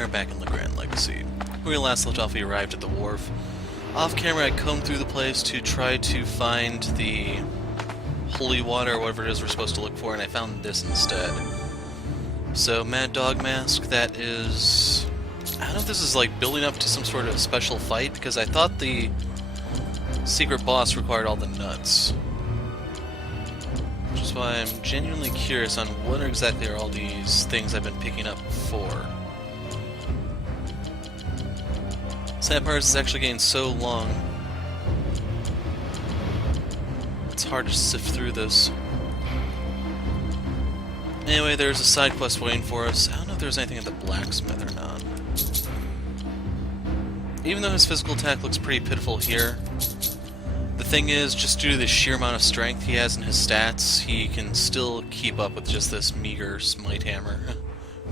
we are back in Legrand Legacy. When we last left off, we arrived at the wharf. Off camera, I combed through the place to try to find the holy water, or whatever it is we're supposed to look for, and I found this instead. So, Mad Dog Mask, that is... I don't know if this is like building up to some sort of special fight, because I thought the secret boss required all the nuts. Which is why I'm genuinely curious on what exactly are all these things I've been picking up for. Sad part is it's actually getting so long, it's hard to sift through this. Anyway, there's a side quest waiting for us. I don't know if there's anything at the blacksmith or not. Even though his physical attack looks pretty pitiful here, the thing is, just due to the sheer amount of strength he has in his stats, he can still keep up with just this meager smite hammer.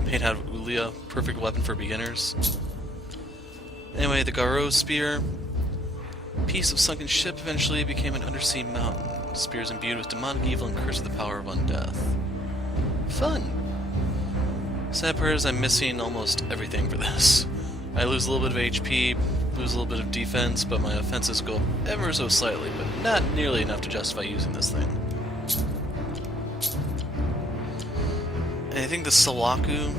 Made out of Ulia, perfect weapon for beginners. Anyway, the Gorias spear. Piece of sunken ship eventually became an undersea mountain. Spears imbued with demonic evil and curse of the power of undeath. Fun! Sad part is I'm missing almost everything for this. I lose a little bit of HP, lose a little bit of defense, but my offenses go up ever so slightly, but not nearly enough to justify using this thing. And I think the Salawaku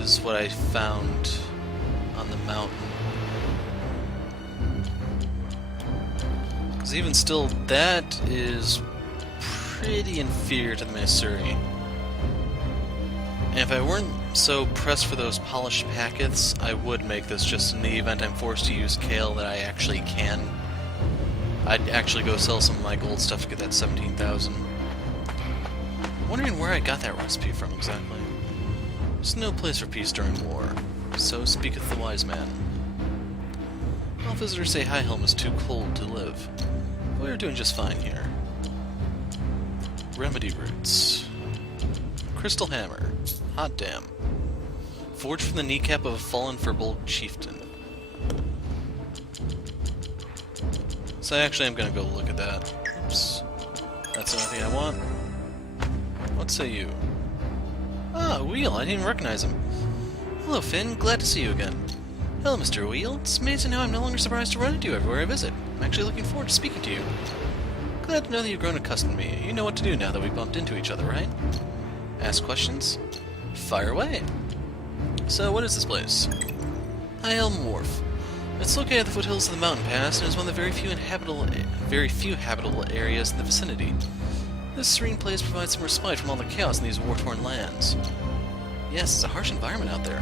is what I found on the mountain. Because even still, that is pretty inferior to the Missouri. And if I weren't so pressed for those polished packets, I would make this just in the event I'm forced to use kale that I actually can. I'd actually go sell some of my gold stuff to get that 17,000. Wondering where I got that recipe from exactly. There's no place for peace during war, so speaketh the wise man. All visitors say High Helm is too cold to live. But we are doing just fine here. Remedy roots. Crystal hammer. Hot damn. Forged from the kneecap of a fallen Firbolg chieftain. So actually I'm gonna go look at that. Oops. That's the only thing I want. What say you? Ah, Wheel, I didn't even recognize him. Hello, Finn. Glad to see you again. Hello, Mr. Wheel. It's amazing how I'm no longer surprised to run into you everywhere I visit. I'm actually looking forward to speaking to you. Glad to know that you've grown accustomed to me. You know what to do now that we bumped into each other, right? Ask questions? Fire away. So, what is this place? High Elm Wharf. It's located at the foothills of the mountain pass and is one of the very few habitable areas in the vicinity. This serene place provides some respite from all the chaos in these war-torn lands. Yes, it's a harsh environment out there.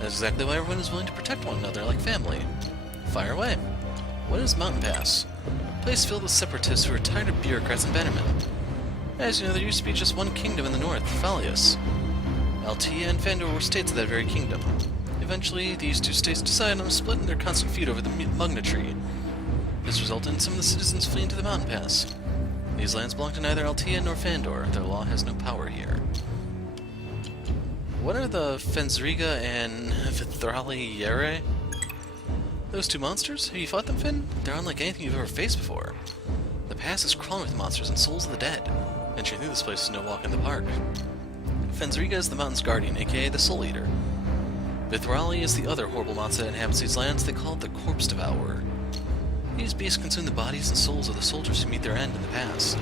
That's exactly why everyone is willing to protect one another like family. Fire away. What is Mountain Pass? A place filled with separatists who are tired of bureaucrats and bannermen. As you know, there used to be just one kingdom in the north, Phalius. Altea and Fandor were states of that very kingdom. Eventually, these two states decided on a split in their constant feud over the Mugna tree. This resulted in some of the citizens fleeing to the Mountain Pass. These lands belong to neither Altea nor Fandor. Their law has no power here. What are the Fenzriga and Vithrali Yere? Those two monsters? Have you fought them, Finn? They're unlike anything you've ever faced before. The pass is crawling with monsters and souls of the dead. Venturing through this place is no walk in the park. Fenzriga is the mountain's guardian, aka the Soul Eater. Vithrali is the other horrible monster that inhabits these lands. They call it the Corpse Devourer. These beasts consume the bodies and souls of the soldiers who meet their end in the pass.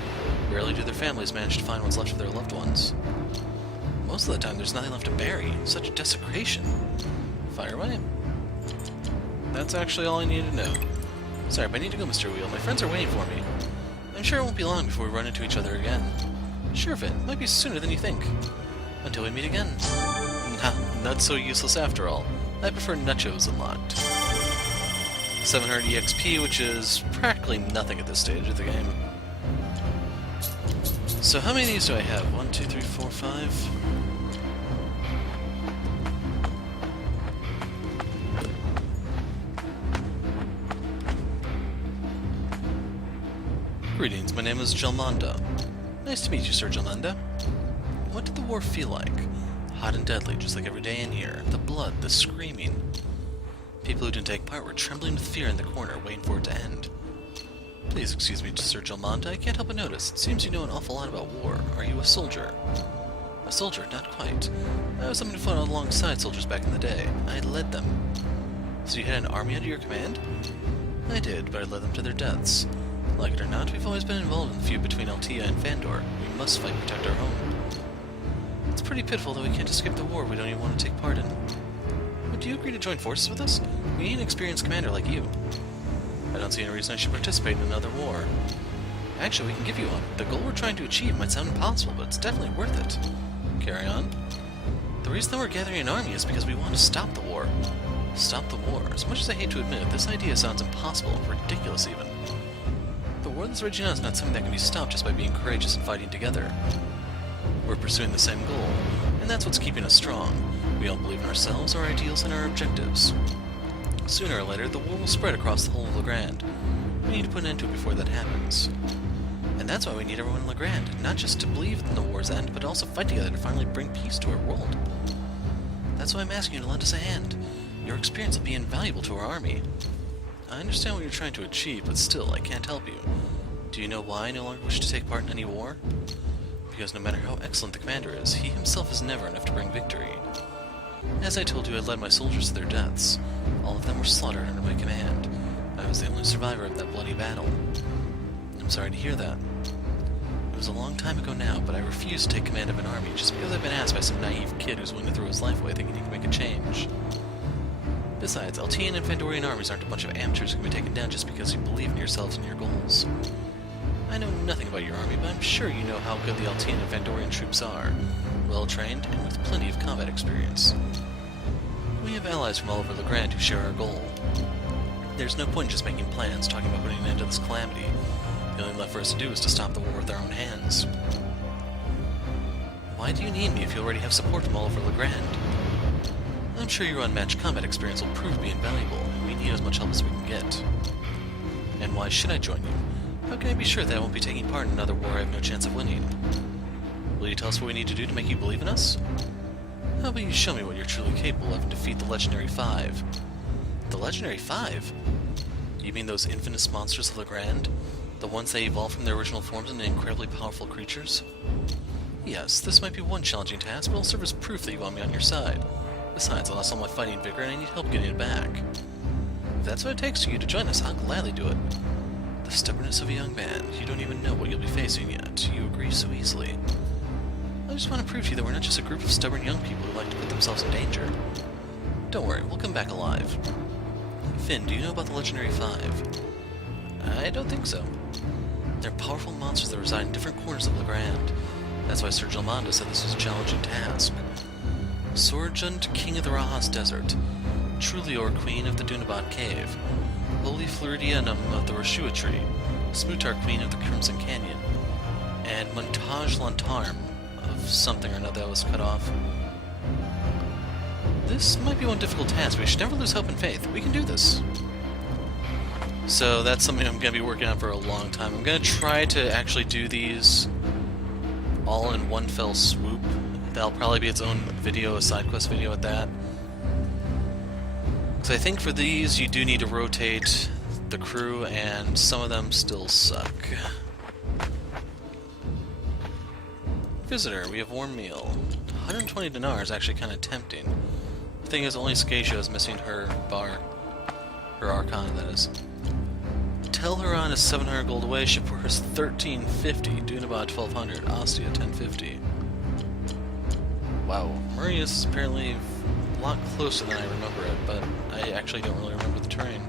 Rarely do their families manage to find what's left of their loved ones. Most of the time, there's nothing left to bury. Such desecration. Fire away. That's actually all I needed to know. Sorry, but I need to go, Mr. Wheel. My friends are waiting for me. I'm sure it won't be long before we run into each other again. Sure, Finn. Might be sooner than you think. Until we meet again. Nah, not so useless after all. I prefer Nachos unlocked. 700 EXP, which is practically nothing at this stage of the game. So how many of these do I have? 1, 2, 3, 4, 5... Greetings, my name is Gelmanda. Nice to meet you, Sir Gelmanda. What did the war feel like? Hot and deadly, just like every day in here. The blood, the screaming. People who didn't take part were trembling with fear in the corner, waiting for it to end. Please excuse me, Sir Gelmanda, I can't help but notice. It seems you know an awful lot about war. Are you a soldier? A soldier, not quite. I was something to fought alongside soldiers back in the day. I led them. So you had an army under your command? I did, but I led them to their deaths. Like it or not, we've always been involved in the feud between Altea and Fandor. We must fight to protect our home. It's pretty pitiful that we can't escape the war we don't even want to take part in. But do you agree to join forces with us? We need an experienced commander like you. I don't see any reason I should participate in another war. Actually, we can give you one. The goal we're trying to achieve might sound impossible, but it's definitely worth it. Carry on. The reason that we're gathering an army is because we want to stop the war. Stop the war. As much as I hate to admit it, this idea sounds impossible, ridiculous even. The war that's raging on is not something that can be stopped just by being courageous and fighting together. We're pursuing the same goal, and that's what's keeping us strong. We all believe in ourselves, our ideals, and our objectives. Sooner or later, the war will spread across the whole of Legrand. We need to put an end to it before that happens. And that's why we need everyone in Legrand, not just to believe in the war's end, but also fight together to finally bring peace to our world. That's why I'm asking you to lend us a hand. Your experience will be invaluable to our army. I understand what you're trying to achieve, but still, I can't help you. Do you know why I no longer wish to take part in any war? Because no matter how excellent the commander is, he himself is never enough to bring victory. As I told you, I led my soldiers to their deaths. All of them were slaughtered under my command. I was the only survivor of that bloody battle. I'm sorry to hear that. It was a long time ago now, but I refuse to take command of an army just because I've been asked by some naive kid who's willing to throw his life away thinking he can make a change. Besides, Altean and Fandorian armies aren't a bunch of amateurs who can be taken down just because you believe in yourselves and your goals. I know nothing about your army, but I'm sure you know how good the Altean and Fandorian troops are. Well-trained and with plenty of combat experience. We have allies from all over Legrand who share our goal. There's no point in just making plans, talking about putting an end to this calamity. The only left for us to do is to stop the war with our own hands. Why do you need me if you already have support from all over Legrand? I'm sure your unmatched combat experience will prove to be invaluable, and we need as much help as we can get. And why should I join you? How can I be sure that I won't be taking part in another war I have no chance of winning? Will you tell us what we need to do to make you believe in us? How about you show me what you're truly capable of and defeat the Legendary Five? The Legendary Five? You mean those infamous monsters of Legrand? The ones that evolved from their original forms into incredibly powerful creatures? Yes, this might be one challenging task, but it'll serve as proof that you want me on your side. Besides, I lost all my fighting vigor and I need help getting it back. If that's what it takes for you to join us, I'll gladly do it. The stubbornness of a young man. You don't even know what you'll be facing yet. You agree so easily. I just want to prove to you that we're not just a group of stubborn young people who like to put themselves in danger. Don't worry, we'll come back alive. Finn, do you know about the Legendary Five? I don't think so. They're powerful monsters that reside in different corners of Legrand. That's why Sir Gelmanda said this was a challenging task. Sorjunt, King of the Rajas Desert, Trulior, Queen of the Dunabat Cave, Holy Floridianum of the Rashua Tree, Smutar, Queen of the Crimson Canyon, and Montage Lantarm of something or another that was cut off. This might be one difficult task, but we should never lose hope and faith. We can do this. So that's something I'm going to be working on for a long time. I'm going to try to actually do these all in one fell swoop. That'll probably be its own video, a side quest video at that. Because I think for these you do need to rotate the crew, and some of them still suck. Visitor, we have warm meal. 120 dinar is actually kind of tempting. The thing is, only Scatia is missing her bar. Her arcana, that is. Tel Huron is 700 gold away, Shipware is 1350, Dunabat 1200, Ostia 1050. Wow, Marius is apparently a lot closer than I remember it, but I actually don't really remember the terrain.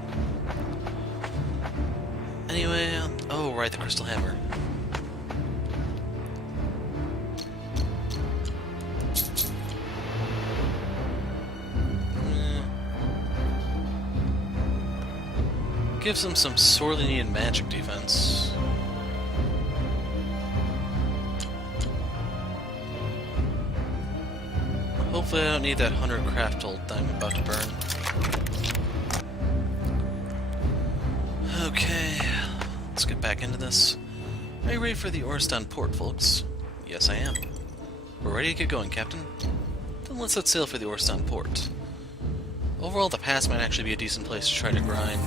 Anyway, oh right, the Crystal Hammer. Gives them some sorely needed magic defense. Hopefully I don't need that 100 craft ult that I'm about to burn. Okay, let's get back into this. Are you ready for the Oristan port, folks? Yes, I am. We're ready to get going, Captain. Then let's set sail for the Oristan port. Overall, the pass might actually be a decent place to try to grind.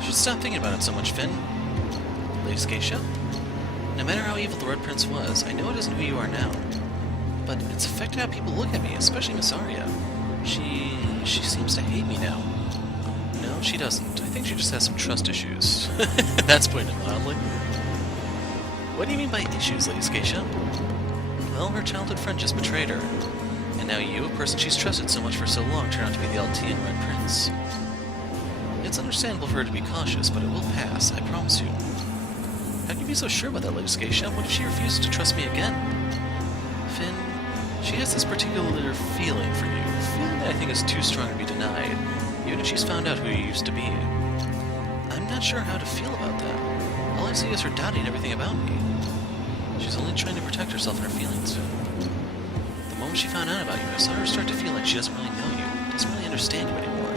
You should stop thinking about it so much, Finn. Lady Scatia? No matter how evil the Red Prince was, I know it isn't who you are now. But it's affected how people look at me, especially Miss Arya. She seems to hate me now. No, she doesn't. I think she just has some trust issues. That's putting it mildly. What do you mean by issues, Lady Scatia? Well, her childhood friend just betrayed her. And now you, a person she's trusted so much for so long, turn out to be the LT and Red Prince. It's understandable for her to be cautious, but it will pass, I promise you. How can you be so sure about that, Lady Scatia? What if she refuses to trust me again? Finn, she has this particular feeling for you, a feeling that I think is too strong to be denied, even if she's found out who you used to be. I'm not sure how to feel about that. All I see is her doubting everything about me. She's only trying to protect herself and her feelings, Finn. The moment she found out about you, I saw her start to feel like she doesn't really know you, doesn't really understand you anymore.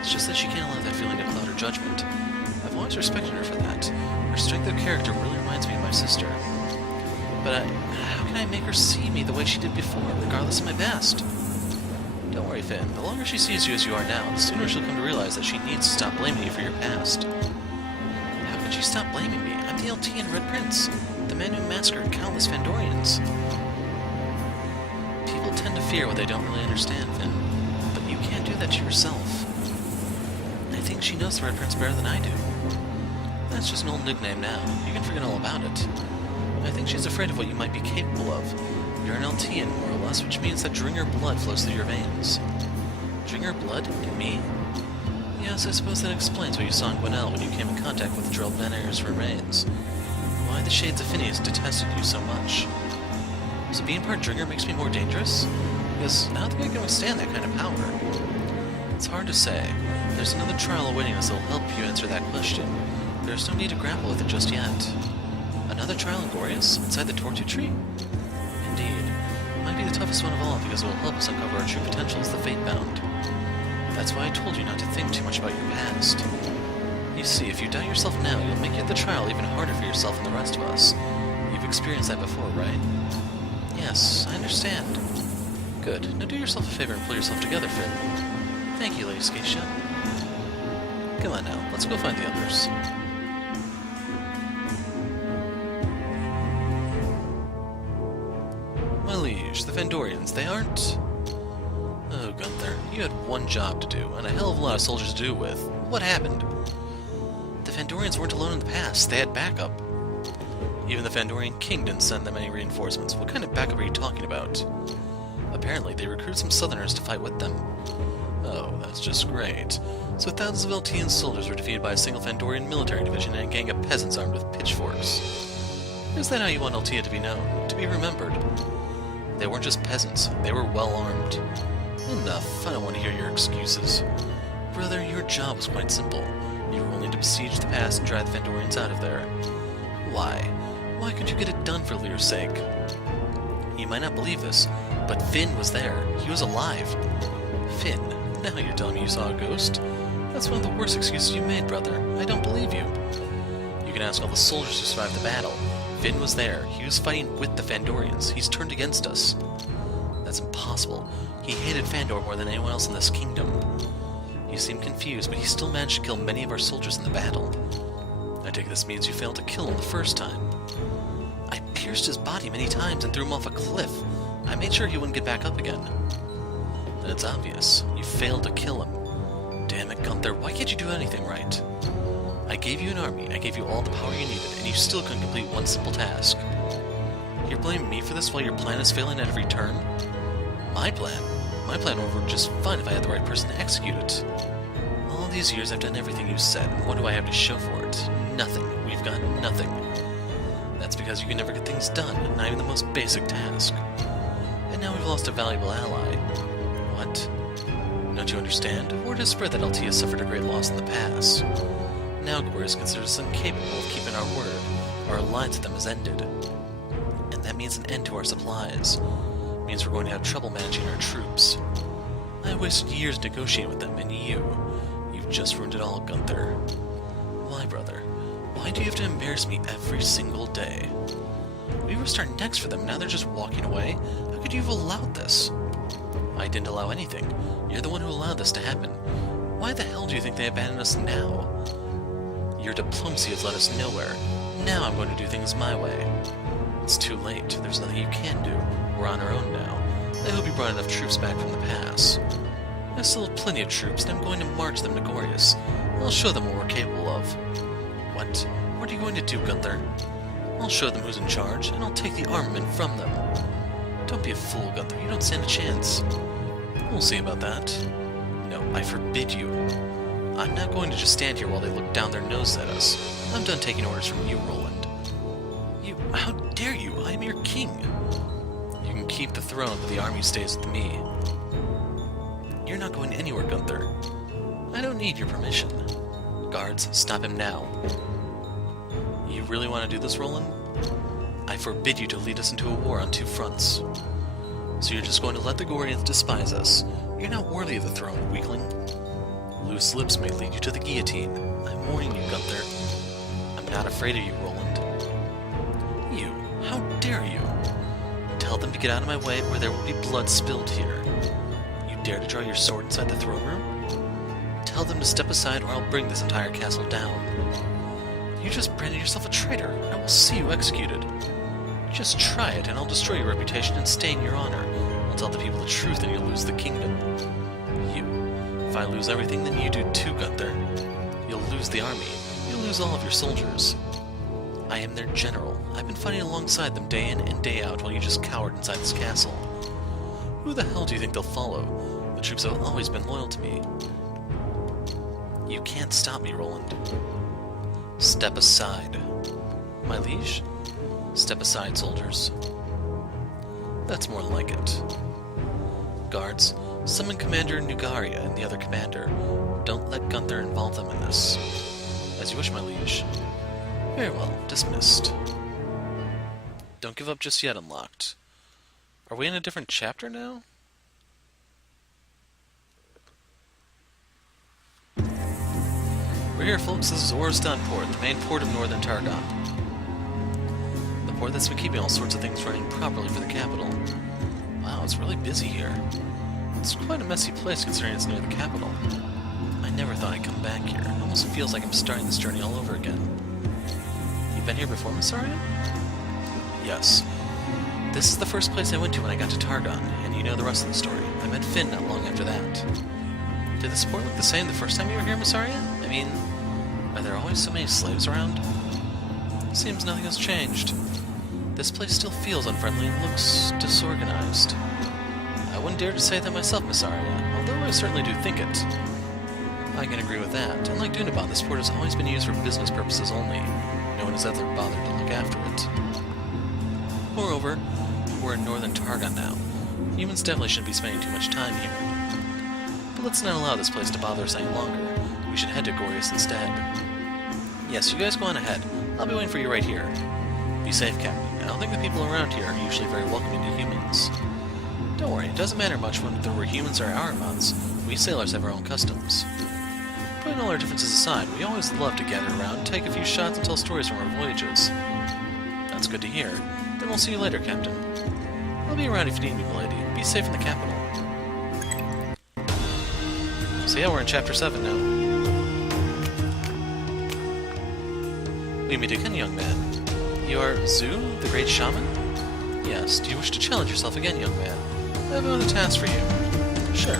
It's just that she can't allow that feeling to cloud her judgment. I've always respected her for that. Her strength of character really reminds me of my sister. But how can I make her see me the way she did before, regardless of my past? Don't worry, Finn. The longer she sees you as you are now, the sooner she'll come to realize that she needs to stop blaming you for your past. How can she stop blaming me? I'm the LT and Red Prince, the man who massacred countless Fandorians. People tend to fear what they don't really understand, Finn. But you can't do that to yourself. I think she knows the Red Prince better than I do. That's just an old nickname now. You can forget all about it. I think she's afraid of what you might be capable of. You're an LTN, more or less, which means that Dringer blood flows through your veins. Dringer blood? In me? Yes, I suppose that explains what you saw in Gwinnell when you came in contact with Drell Vanner's remains. Why the Shades of Phineas detested you so much. So being part Dringer makes me more dangerous? Because I don't think I can withstand that kind of power. It's hard to say. There's another trial awaiting us that will help you answer that question. There's no need to grapple with it just yet. Another trial in Gorias? Inside the Tortu Tree? Indeed. It might be the toughest one of all because it will help us uncover our true potential as the Fate-bound. That's why I told you not to think too much about your past. You see, if you doubt yourself now, you'll make it the trial even harder for yourself and the rest of us. You've experienced that before, right? Yes, I understand. Good. Now do yourself a favor and pull yourself together, Finn. Thank you, Lady Scatia. Come on now, let's go find the others. My liege, the Fandorians, they aren't... Oh, Gunther, you had one job to do, and a hell of a lot of soldiers to do it with. What happened? The Fandorians weren't alone in the past, they had backup. Even the Fandorian king didn't send them any reinforcements. What kind of backup are you talking about? Apparently, they recruited some southerners to fight with them. Oh, that's just great. So thousands of LTN soldiers were defeated by a single Fandorian military division and a gang of peasants armed with pitchforks. Is that how you want Altea to be known? To be remembered? They weren't just peasants, they were well armed. Enough, I don't want to hear your excuses. Brother, your job was quite simple. You were only to besiege the pass and drive the Fandorians out of there. Why? Why couldn't you get it done for Lear's sake? You might not believe this, but Finn was there. He was alive. Finn? Now you're telling me you saw a ghost? That's one of the worst excuses you made, brother. I don't believe you. You can ask all the soldiers who survived the battle. Finn was there. He was fighting with the Fandorians. He's turned against us. That's impossible. He hated Fandor more than anyone else in this kingdom. He seemed confused, but he still managed to kill many of our soldiers in the battle. I take this means you failed to kill him the first time. I pierced his body many times and threw him off a cliff. I made sure he wouldn't get back up again. Then it's obvious. You failed to kill him. Damn it, Gunther, why can't you do anything right? I gave you an army, I gave you all the power you needed, and you still couldn't complete one simple task. You're blaming me for this while your plan is failing at every turn? My plan? My plan would work just fine if I had the right person to execute it. All these years I've done everything you said, and what do I have to show for it? Nothing. We've got nothing. That's because you can never get things done, not even the most basic task. And now we've lost a valuable ally. What? Don't you understand? Word has spread that Altea suffered a great loss in the past. Now Gorias considers us incapable of keeping our word. Our alliance with them has ended. And that means an end to our supplies. It means we're going to have trouble managing our troops. I wasted years negotiating with them, and you've just ruined it all, Gunther. Why, brother? Why do you have to embarrass me every single day? We risked our necks for them, now they're just walking away? How could you have allowed this? I didn't allow anything. You're the one who allowed this to happen. Why the hell do you think they abandoned us now? Your diplomacy has led us nowhere. Now I'm going to do things my way. It's too late. There's nothing you can do. We're on our own now. I hope you brought enough troops back from the pass. I still have plenty of troops, and I'm going to march them to Gorias. I'll show them what we're capable of. What? What are you going to do, Gunther? I'll show them who's in charge, and I'll take the armament from them. Don't be a fool, Gunther. You don't stand a chance. We'll see about that. No, I forbid you. I'm not going to just stand here while they look down their noses at us. I'm done taking orders from you, Roland. You... How dare you? I am your king. You can keep the throne, but the army stays with me. You're not going anywhere, Gunther. I don't need your permission. Guards, stop him now. You really want to do this, Roland? I forbid you to lead us into a war on two fronts. So you're just going to let the Gorians despise us. You're not worthy of the throne, weakling. Loose lips may lead you to the guillotine. I'm warning you, Gunther. I'm not afraid of you, Roland. You, how dare you? Tell them to get out of my way or there will be blood spilled here. You dare to draw your sword inside the throne room? Tell them to step aside or I'll bring this entire castle down. You just branded yourself a traitor. I will see you executed. Just try it and I'll destroy your reputation and stain your honor. I'll tell the people the truth and you'll lose the kingdom. You. If I lose everything, then you do too, Gunther. You'll lose the army. You'll lose all of your soldiers. I am their general. I've been fighting alongside them day in and day out while you just cowered inside this castle. Who the hell do you think they'll follow? The troops have always been loyal to me. You can't stop me, Roland. Step aside. My liege? Step aside, soldiers. That's more like it. Guards, summon Commander Nugaria and the other commander. Don't let Gunther involve them in this. As you wish, my liege. Very well, dismissed. Don't give up just yet, Unlocked. Are we in a different chapter now? We're here, folks. This is Orstan Port, the main port of northern Targon. The port that's been keeping all sorts of things running properly for the capital. Wow, it's really busy here. It's quite a messy place considering it's near the capital. I never thought I'd come back here. It almost feels like I'm starting this journey all over again. You've been here before, Miss Arya? Yes. This is the first place I went to when I got to Targon, and you know the rest of the story. I met Finn not long after that. Did the port look the same the first time you were here, Miss Arya? I mean, are there always so many slaves around? Seems nothing has changed. This place still feels unfriendly and looks disorganized. I wouldn't dare to say that myself, Miss Arya, although I certainly do think it. I can agree with that. Unlike Dunaban, this port has always been used for business purposes only. No one has ever bothered to look after it. Moreover, we're in northern Targon now. Humans definitely shouldn't be spending too much time here. But let's not allow this place to bother us any longer. We should head to Gorias instead. Yes, you guys go on ahead. I'll be waiting for you right here. Be safe, Captain. I don't think the people around here are usually very welcoming to humans. Don't worry, it doesn't matter much whether we're humans or Armaments. We sailors have our own customs. Putting all our differences aside, we always love to gather around, take a few shots, and tell stories from our voyages. That's good to hear. Then we'll see you later, Captain. I'll be around if you need me, milady. Be safe in the capital. So yeah, we're in Chapter 7 now. We meet again, young man. You are Zu, the great shaman? Yes, do you wish to challenge yourself again, young man? I have another task for you. Sure.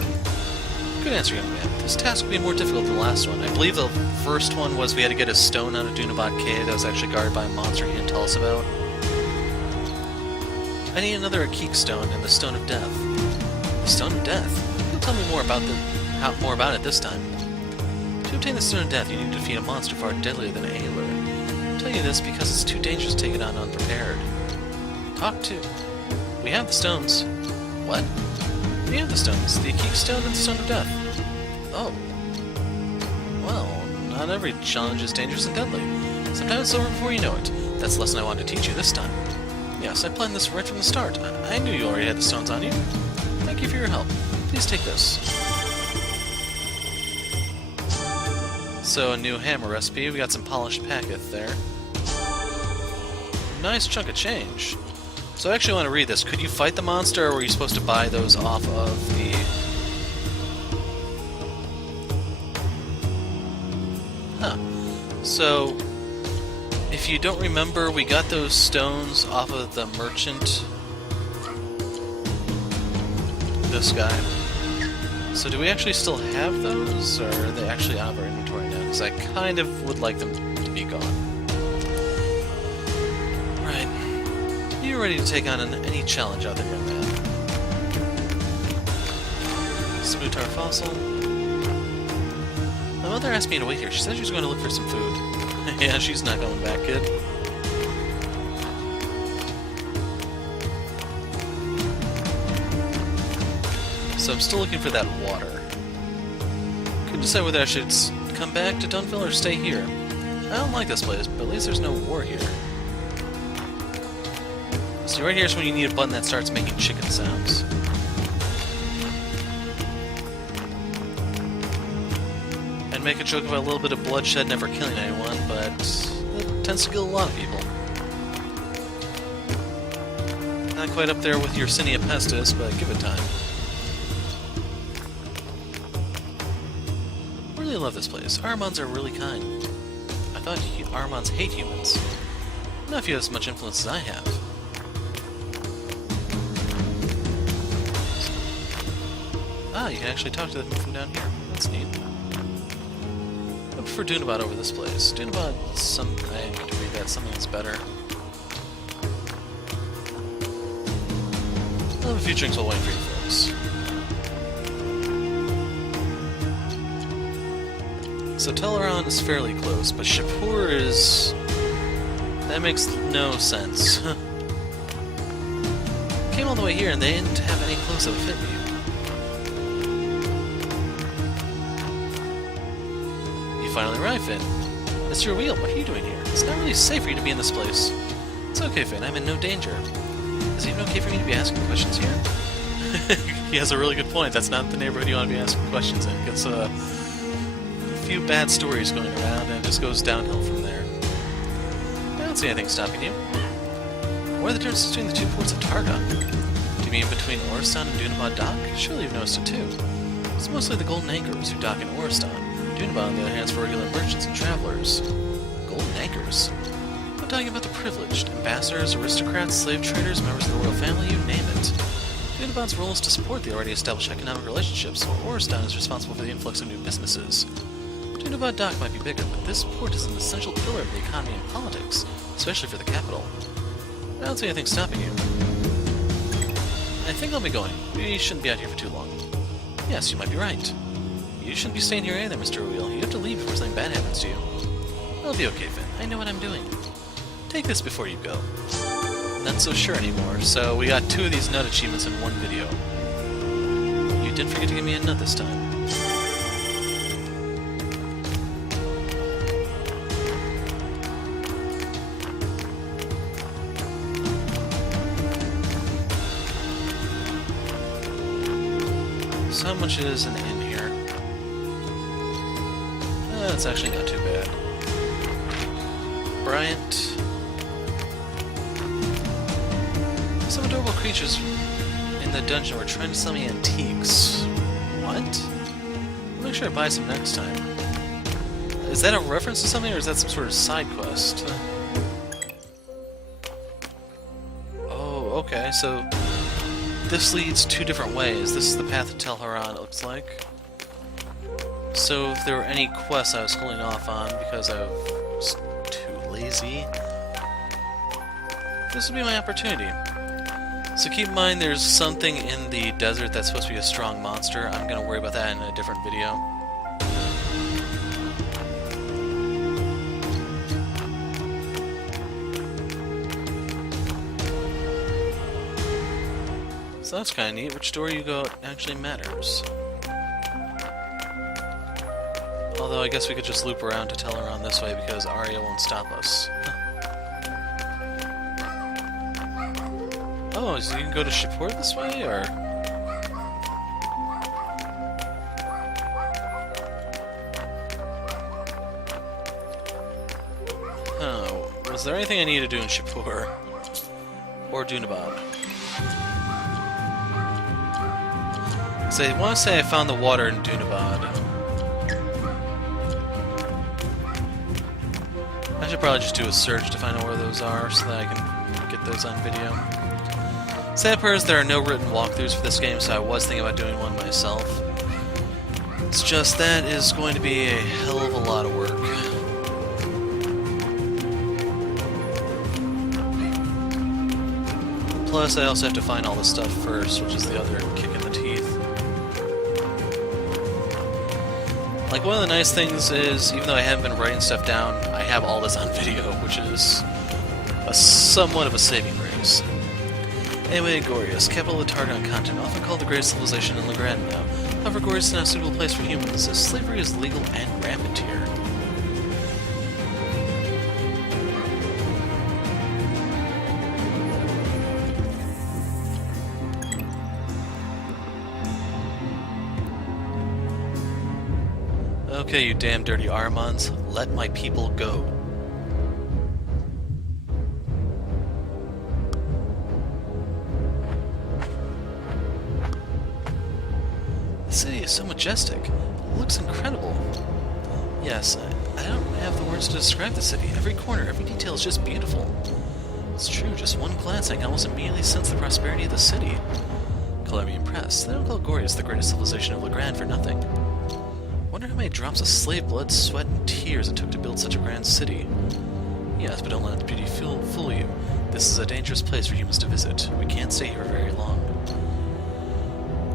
Good answer, young man. This task will be more difficult than the last one. I believe the first one was we had to get a stone out of Dunaban Cave that was actually guarded by a monster he didn't tell us about. I need another Akik stone and the Stone of Death. The Stone of Death? You'll tell me more about it this time. To obtain the Stone of Death, you need to defeat a monster far deadlier than Aelur. I tell you this because it's too dangerous to take it on unprepared. Talk to. We have the stones. What? We have the stones. The Akik stone and the Stone of Death. Oh. Well, not every challenge is dangerous and deadly. Sometimes it's over before you know it. That's the lesson I wanted to teach you this time. Yes, I planned this right from the start. I knew you already had the stones on you. Thank you for your help. Please take this. So, a new hammer recipe. We got some polished packeth there. Nice chunk of change. So I actually want to read this. Could you fight the monster, or were you supposed to buy those off of the... Huh. So, If you don't remember, we got those stones off of the merchant. This guy. So do we actually still have those, or are they actually out of our inventory now? Because I kind of would like them to be gone. Right. You ready to take on any challenge out there, young man? Smutar fossil. My mother asked me to wait here. She said she was going to look for some food. Yeah, she's not coming back, kid. So I'm still looking for that water. Couldn't decide whether I should come back to Dunville or stay here. I don't like this place, but at least there's no war here. See, right here is when you need a button that starts making chicken sounds. I'd make a joke about a little bit of bloodshed never killing anyone, but it tends to kill a lot of people. Not quite up there with Yersinia pestis, but give it time. I really love this place. Armans are really kind. I thought Armans hate humans. Not if you have as much influence as I have. Ah, you can actually talk to them from down here. That's neat. I prefer Dunabad over this place. Dunabad, I need to read that. Something that's better. I'll have a few drinks while waiting for you folks. So Teleron is fairly close, but Shapur is... that makes no sense. Came all the way here and they didn't have any close that would fit me. You finally arrived, Finn. Mr. Wheel, what are you doing here? It's not really safe for you to be in this place. It's okay, Finn, I'm in no danger. Is it even okay for me to be asking questions here? He has a really good point. That's not the neighborhood you want to be asking questions in. It gets a few bad stories going around, and it just goes downhill from there. I don't see anything stopping you. What are the differences between the two ports of Targa? Do you mean between Oristan and Dunabad dock? Surely you've noticed it too. It's mostly the golden anchors who dock in Oristan. Dunabad, on the other hand, is for regular merchants and travelers. Golden anchors? I'm talking about the privileged. Ambassadors, aristocrats, slave traders, members of the royal family, you name it. Dunabad's role is to support the already established economic relationships, while Oristan is responsible for the influx of new businesses. Dunabad dock might be bigger, but this port is an essential pillar of the economy and politics, especially for the capital. I don't see anything stopping you. I think I'll be going. We shouldn't be out here for too long. Yes, you might be right. You shouldn't be staying here either, Mr. O'Wheel. You have to leave before something bad happens to you. I'll be okay, Finn. I know what I'm doing. Take this before you go. Not so sure anymore, so we got 2 of these nut achievements in one video. You didn't forget to give me a nut this time. So how much is an inn here? That's actually not too bad. Bryant. Some adorable creatures in the dungeon were trying to sell me antiques. What? I'll make sure I buy some next time. Is that a reference to something, or is that some sort of side quest? Oh, okay, so this leads 2 different ways. This is the path to Tel Haran, it looks like. So if there were any quests I was holding off on because I was too lazy, this would be my opportunity. So keep in mind there's something in the desert that's supposed to be a strong monster. I'm going to worry about that in a different video. So that's kind of neat. Which door you go actually matters. Although I guess we could just loop around to Teleron this way because Arya won't stop us. Oh, so you can go to Shapur this way, or...? Oh, was there anything I need to do in Shapur? Or Dunabad? So I want to say I found the water in Dunabad. I should probably just do a search to find out where those are so that I can get those on video. Sad part is there are no written walkthroughs for this game, so I was thinking about doing one myself. It's just that is going to be a hell of a lot of work. Plus, I also have to find all this stuff first, which is the other kick in the teeth. Like, one of the nice things is, even though I haven't been writing stuff down, I have all this on video, which is somewhat of a saving grace. Anyway, Gorias, capital of the Targon continent, often called the greatest civilization in Legrand now. However, Gorias is not a suitable place for humans, as slavery is legal and rampant here. Okay, you damn dirty Armaments, let my people go. The city is so majestic. It looks incredible. Yes, I don't have the words to describe the city. Every corner, every detail is just beautiful. It's true, just one glance I can almost immediately sense the prosperity of the city. Color me impressed. They don't call Gorias the greatest civilization of Legrand for nothing. Wonder how many drops of slave blood, sweat, and tears it took to build such a grand city. Yes, but don't let its beauty fool you. This is a dangerous place for humans to visit. We can't stay here very long.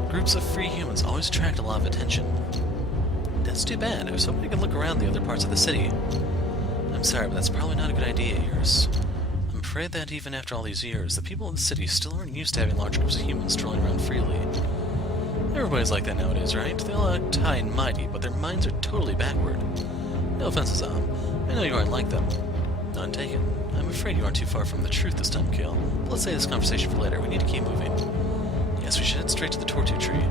Groups of free humans always attract a lot of attention. That's too bad. I was hoping I could look around the other parts of the city. I'm sorry, but that's probably not a good idea of yours. I'm afraid that even after all these years, the people in the city still aren't used to having large groups of humans strolling around freely. Everybody's like that nowadays, right? They all act high and mighty, but their minds are totally backward. No offense, Azzam. I know you aren't like them. None taken. I'm afraid you aren't too far from the truth this time, Kale. But let's save this conversation for later. We need to keep moving. Yes, we should head straight to the Tortu tree.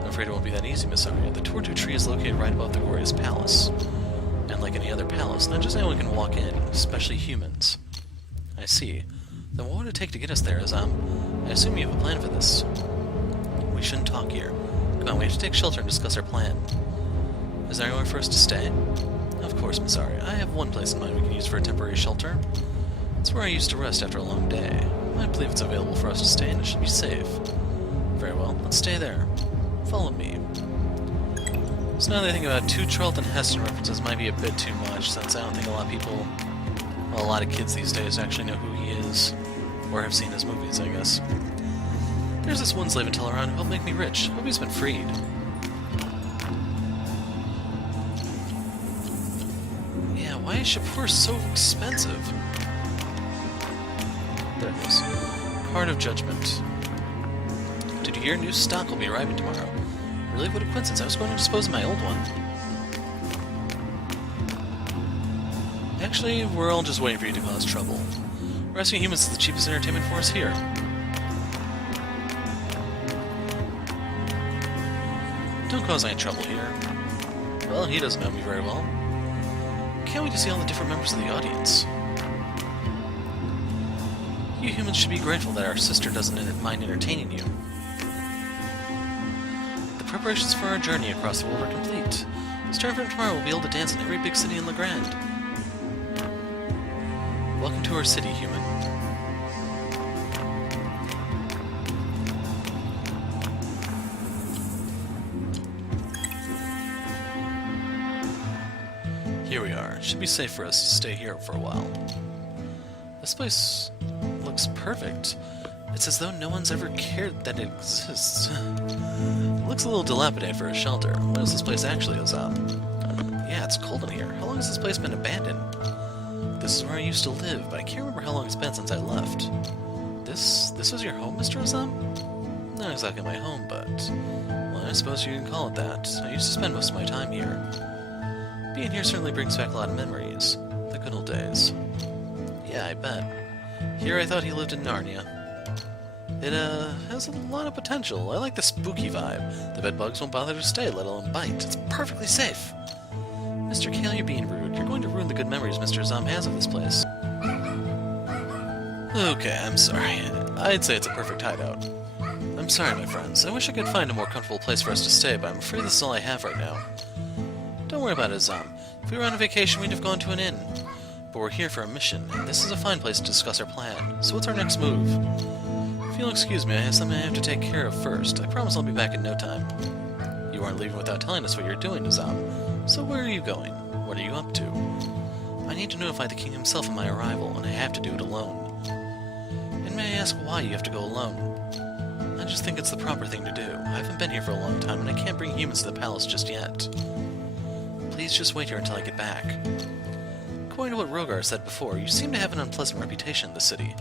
I'm afraid it won't be that easy, Miss Arya. The Tortu tree is located right above the Gorias palace. And like any other palace, not just anyone can walk in, especially humans. I see. Then what would it take to get us there, Azzam? I assume you have a plan for this. We shouldn't talk here. Come on, we have to take shelter and discuss our plan. Is there anywhere for us to stay? Of course, Miss Arya. I have one place in mind we can use for a temporary shelter. It's where I used to rest after a long day. I believe it's available for us to stay and it should be safe. Very well, let's stay there. Follow me. So now that I think about it, two Charlton Heston references might be a bit too much, since I don't think a lot of people, well, a lot of kids these days actually know who he is, or have seen his movies, I guess. There's this one slave in Teleron who helped make me rich. Hope he's been freed. Yeah, why is Shapur so expensive? There it is. Card of Judgment. Did you hear? New stock will be arriving tomorrow. Really? What a coincidence. I was going to dispose of my old one. Actually, we're all just waiting for you to cause trouble. Rescuing humans is the cheapest entertainment for us here. Don't cause any trouble here. Well, he doesn't know me very well. Can't wait to see all the different members of the audience. You humans should be grateful that our sister doesn't mind entertaining you. The preparations for our journey across the world are complete. Starting from tomorrow, we'll be able to dance in every big city in Legrand. Welcome to our city, human. Here we are. It should be safe for us to stay here for a while. This place looks perfect. It's as though no one's ever cared that it exists. It looks a little dilapidated for a shelter. What is this place actually, Azzam? Yeah, it's cold in here. How long has this place been abandoned? This is where I used to live, but I can't remember how long it's been since I left. This was your home, Mr. Azzam? Not exactly my home, but... well, I suppose you can call it that. I used to spend most of my time here. Being here certainly brings back a lot of memories. The good old days. Yeah, I bet. Here I thought he lived in Narnia. It, has a lot of potential. I like the spooky vibe. The bedbugs won't bother to stay, let alone bite. It's perfectly safe. Mr. Kale, you're being rude. You're going to ruin the good memories Mr. Azzam has of this place. Okay, I'm sorry. I'd say it's a perfect hideout. I'm sorry, my friends. I wish I could find a more comfortable place for us to stay, but I'm afraid this is all I have right now. Don't worry about it, Azzam. If we were on a vacation, we'd have gone to an inn. But But we're here for a mission, and this is a fine place to discuss our plan. So what's our next move? If you'll excuse me, I have something I have to take care of first. I promise I'll be back in no time. You aren't leaving without telling us what you're doing, Azzam. So where are you going? What are you up to? I need to notify the king himself of my arrival, and I have to do it alone. And may I ask why you have to go alone? I just think it's the proper thing to do. I haven't been here for a long time, and I can't bring humans to the palace just yet. Please just wait here until I get back. According to what Rogar said before, you seem to have an unpleasant reputation in the city.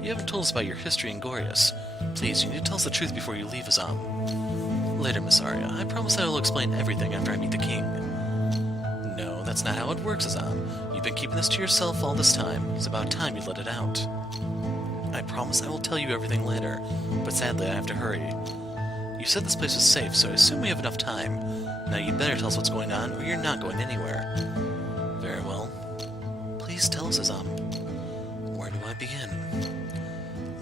You haven't told us about your history in Gorias. Please, you need to tell us the truth before you leave, Azzam. Later, Miss Arya. I promise I will explain everything after I meet the king. No, that's not how it works, Azzam. You've been keeping this to yourself all this time. It's about time you let it out. I promise I will tell you everything later, but sadly I have to hurry. You said this place was safe, so I assume we have enough time. Now you'd better tell us what's going on, or you're not going anywhere. Very well. Please tell us, Azzam. Where do I begin?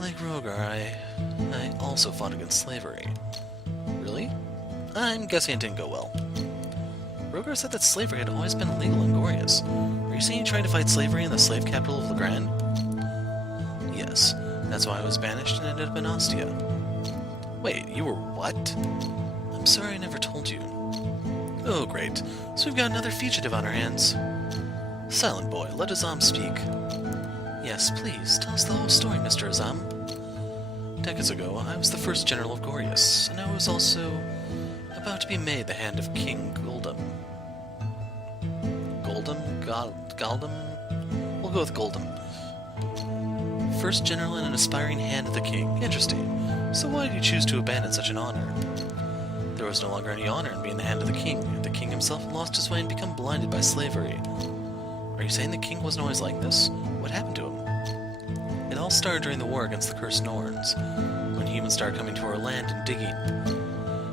Like Rogar, I also fought against slavery. Really? I'm guessing it didn't go well. Rogar said that slavery had always been illegal in Gorias. Are you saying you tried to fight slavery in the slave capital of Legrand? Yes. That's why I was banished and ended up in Ostia. Wait, you were what? I'm sorry I never told you. Oh, great. So we've got another fugitive on our hands. Silent boy, let Azzam speak. Yes, please, tell us the whole story, Mr. Azzam. Decades ago, I was the first general of Gorias, and I was also about to be made the hand of King Goldum. Galdum? We'll go with Goldum. First general and an aspiring hand of the king. Interesting. So why did you choose to abandon such an honor? There was no longer any honor in being the hand of the king. The king himself lost his way and become blinded by slavery. Are you saying the king wasn't always like this? What happened to him? It all started during the war against the Cursed Norns, when humans started coming to our land and digging.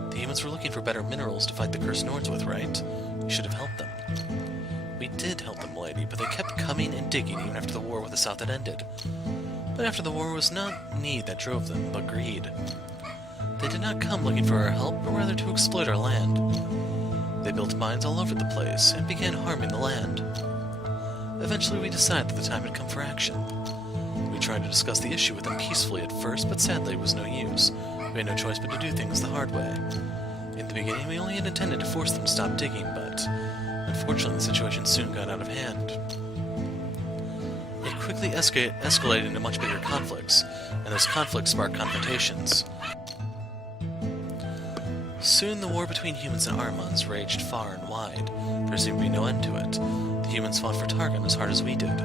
The humans were looking for better minerals to fight the Cursed Norns with, right? We should have helped them. We did help them, lady, but they kept coming and digging even after the war with the South had ended. But after the war, it was not need that drove them, but greed. They did not come looking for our help, but rather to exploit our land. They built mines all over the place, and began harming the land. Eventually we decided that the time had come for action. We tried to discuss the issue with them peacefully at first, but sadly it was no use. We had no choice but to do things the hard way. In the beginning, we only had intended to force them to stop digging, but unfortunately the situation soon got out of hand. It quickly escalated into much bigger conflicts, and those conflicts sparked confrontations. Soon the war between humans and Armaments raged far and wide. There seemed to be no end to it. The humans fought for Targon as hard as we did.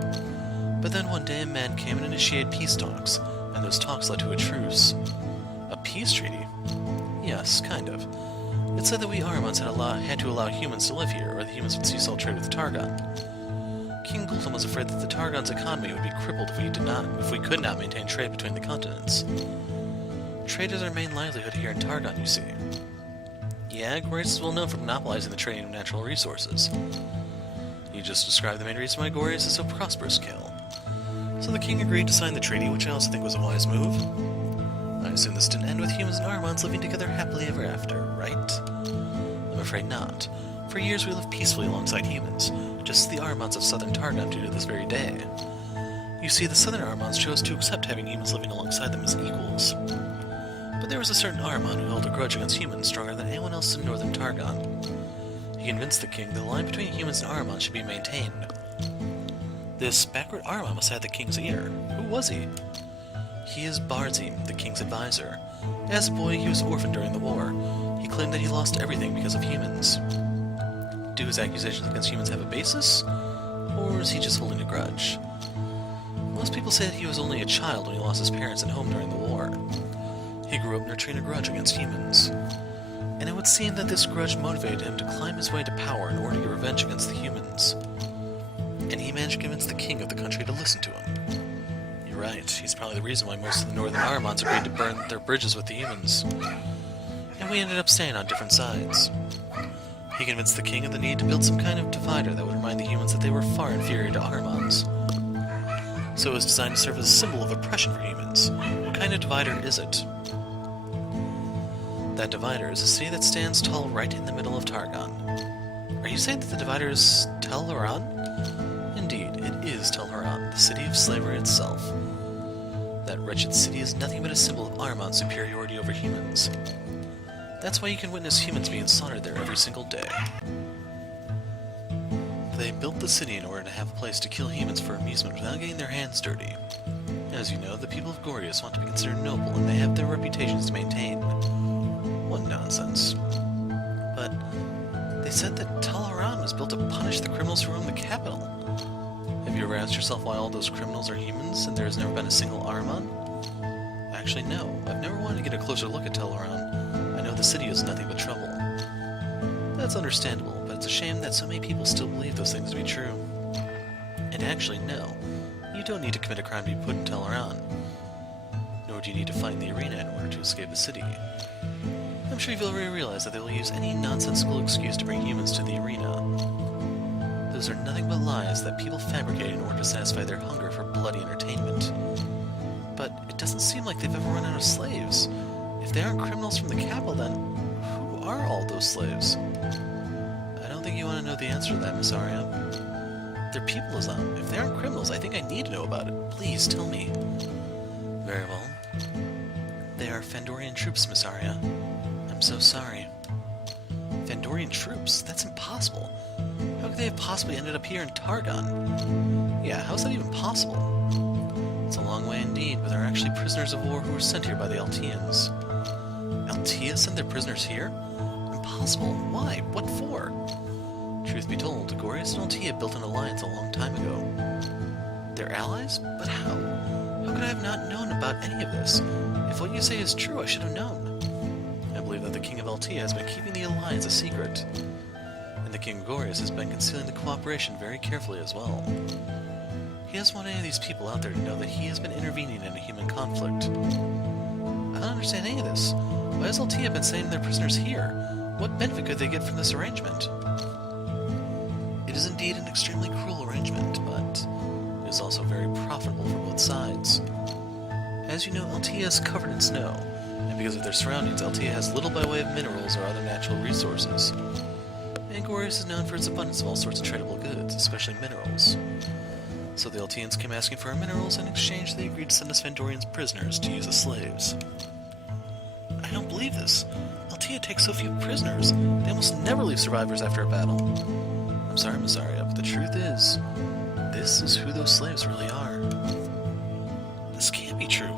But then one day a man came and initiated peace talks, and those talks led to a truce. A peace treaty? Yes, kind of. It said that we Armaments had to allow humans to live here, or the humans would cease all trade with Targon. King Goldum was afraid that the Targon's economy would be crippled if we could not maintain trade between the continents. Trade is our main livelihood here in Targon, you see. Yeah, Gorias is well known for monopolizing the trading of natural resources. You just described the main reason why Gorias is so prosperous, Kel. So the king agreed to sign the treaty, which I also think was a wise move. I assume this didn't end with humans and Armaments living together happily ever after, right? I'm afraid not. For years we lived peacefully alongside humans, just as the Armaments of southern Targon do to this very day. You see, the southern Armaments chose to accept having humans living alongside them as equals. But there was a certain Armament who held a grudge against humans stronger than anyone else in northern Targon. He convinced the king that the line between humans and Armaments should be maintained. This backward Armament must have the king's ear. Who was he? He is Barzim, the king's advisor. As a boy, he was orphaned during the war. He claimed that he lost everything because of humans. Do his accusations against humans have a basis? Or is he just holding a grudge? Most people say that he was only a child when he lost his parents and home during the war. He grew up nurturing a grudge against humans. And it would seem that this grudge motivated him to climb his way to power in order to get revenge against the humans. And he managed to convince the king of the country to listen to him. You're right, he's probably the reason why most of the northern Armaments agreed to burn their bridges with the humans. And we ended up staying on different sides. He convinced the king of the need to build some kind of divider that would remind the humans that they were far inferior to Armaments. So it was designed to serve as a symbol of oppression for humans. What kind of divider is it? That divider is a city that stands tall right in the middle of Targon. Are you saying that the divider is Tel Aran? Indeed, it is Tel'Aran, the city of slavery itself. That wretched city is nothing but a symbol of Armament superiority over humans. That's why you can witness humans being slaughtered there every single day. They built the city in order to have a place to kill humans for amusement without getting their hands dirty. As you know, the people of Gorias want to be considered noble, and they have their reputations to maintain. What nonsense. But they said that Tel'Aran was built to punish the criminals who roam the capital. Have you ever asked yourself why all those criminals are humans and there has never been a single Armament? Actually, no. I've never wanted to get a closer look at Tel'Aran. I know the city is nothing but trouble. That's understandable, but it's a shame that so many people still believe those things to be true. And actually, no. You don't need to commit a crime to be put in Tel'Aran. Nor do you need to find the arena in order to escape the city. I'm sure you've already realized that they will use any nonsensical excuse to bring humans to the arena. Those are nothing but lies that people fabricate in order to satisfy their hunger for bloody entertainment. But it doesn't seem like they've ever run out of slaves. If they aren't criminals from the capital, then who are all those slaves? I don't think you want to know the answer to that, Miss Arya. They're people, Azzam. If they aren't criminals, I think I need to know about it. Please, tell me. Very well. They are Fandorian troops, Miss Arya. I'm so sorry. Fandorian troops? That's impossible. How could they have possibly ended up here in Targon? Yeah, how's that even possible? It's a long way indeed, but they're actually prisoners of war who were sent here by the Alteans. Altea sent their prisoners here? Impossible? Why? What for? Truth be told, Gorias and Altea built an alliance a long time ago. They're allies? But how? How could I have not known about any of this? If what you say is true, I should have known. I believe that the King of Altea has been keeping the alliance a secret. And the King of Gorias has been concealing the cooperation very carefully as well. He doesn't want any of these people out there to know that he has been intervening in a human conflict. I don't understand any of this. Why has Altea been sending their prisoners here? What benefit could they get from this arrangement? It is indeed an extremely cruel arrangement, but it is also very profitable for both sides. As you know, Altea is covered in snow, and because of their surroundings, Altea has little by way of minerals or other natural resources. And Gorias is known for its abundance of all sorts of tradable goods, especially minerals. So the Alteans came asking for our minerals, and in exchange they agreed to send us Fandorians prisoners to use as slaves. I don't believe this. Altea takes so few prisoners. They almost never leave survivors after a battle. I'm sorry, Miss Arya, but the truth is, this is who those slaves really are. This can't be true.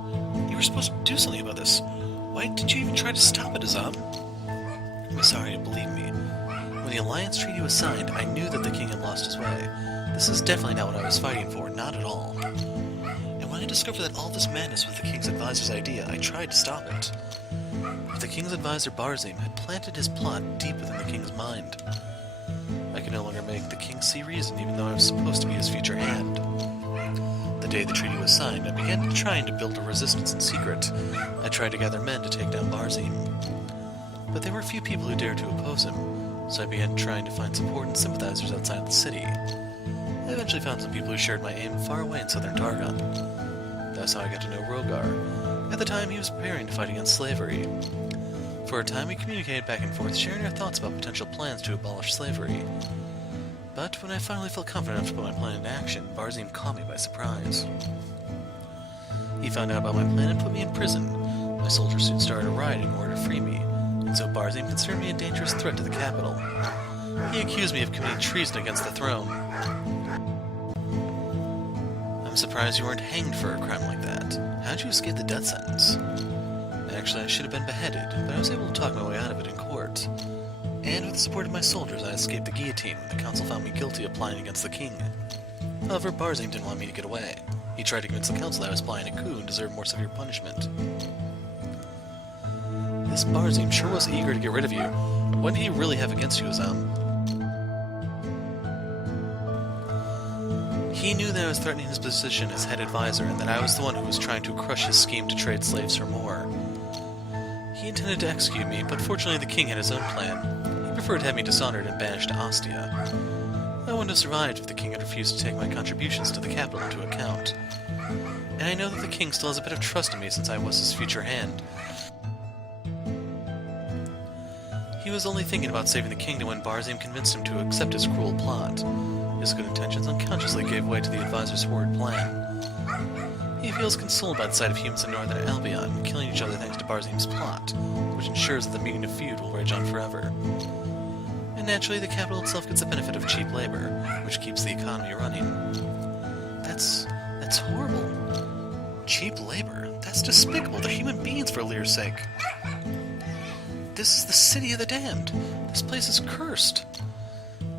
You were supposed to do something about this. Why didn't you even try to stop it, Azzam? Miss Arya, believe me. When the alliance treaty was signed, I knew that the king had lost his way. This is definitely not what I was fighting for, not at all. And when I discovered that all this madness was the king's advisor's idea, I tried to stop it. But the king's advisor Barzim had planted his plot deep within the king's mind. I could no longer make the king see reason, even though I was supposed to be his future hand. The day the treaty was signed, I began trying to build a resistance in secret. I tried to gather men to take down Barzim. But there were few people who dared to oppose him, so I began trying to find support and sympathizers outside the city. I eventually found some people who shared my aim far away in southern Targon. That's how I got to know Rogar. At the time, he was preparing to fight against slavery. For a time, we communicated back and forth, sharing our thoughts about potential plans to abolish slavery. But when I finally felt confident enough to put my plan into action, Barzim caught me by surprise. He found out about my plan and put me in prison. My soldiers soon started a riot in order to free me, and so Barzim considered me a dangerous threat to the capital. He accused me of committing treason against the throne. I'm surprised you weren't hanged for a crime like that. How'd you escape the death sentence? Actually, I should have been beheaded, but I was able to talk my way out of it in court. And with the support of my soldiers, I escaped the guillotine when the council found me guilty of plotting against the king. However, Barzim didn't want me to get away. He tried to convince the council that I was plotting a coup and deserved more severe punishment. This Barzim sure was eager to get rid of you. What did he really have against you, Azzam? He knew that I was threatening his position as head advisor, and that I was the one who was trying to crush his scheme to trade slaves for more. He intended to execute me, but fortunately the king had his own plan. He preferred to have me dishonored and banished to Ostia. I wouldn't have survived if the king had refused to take my contributions to the capital into account. And I know that the king still has a bit of trust in me since I was his future hand. He was only thinking about saving the kingdom when Barzim convinced him to accept his cruel plot. His good intentions unconsciously gave way to the advisor's horrid plan. He feels consoled by the sight of humans in northern Albion killing each other thanks to Barzim's plot, which ensures that the meaning of feud will rage on forever. And naturally, the capital itself gets the benefit of cheap labor, which keeps the economy running. That's horrible. Cheap labor? That's despicable. They're human beings, for Lear's sake. This is the city of the damned. This place is cursed.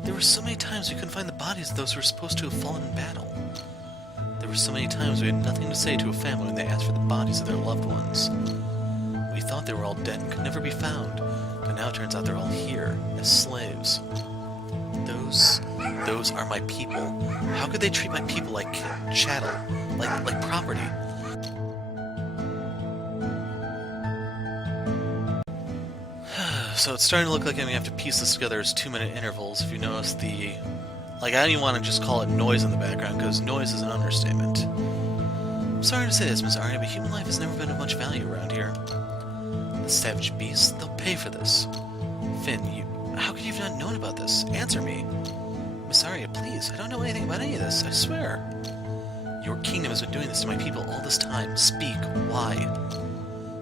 There were so many times we couldn't find the bodies of those who were supposed to have fallen in battle. There were so many times we had nothing to say to a family when they asked for the bodies of their loved ones. We thought they were all dead and could never be found, but now it turns out they're all here, as slaves. Those are my people. How could they treat my people like chattel, like property? So it's starting to look like I'm going to have to piece this together as 2-minute intervals. If you notice I don't even want to just call it noise in the background, because noise is an understatement. I'm sorry to say this, Miss Arya, but human life has never been of much value around here. The savage beasts, they'll pay for this. Finn, how could you have not known about this? Answer me. Miss Arya, please, I don't know anything about any of this, I swear. Your kingdom has been doing this to my people all this time. Speak. Why?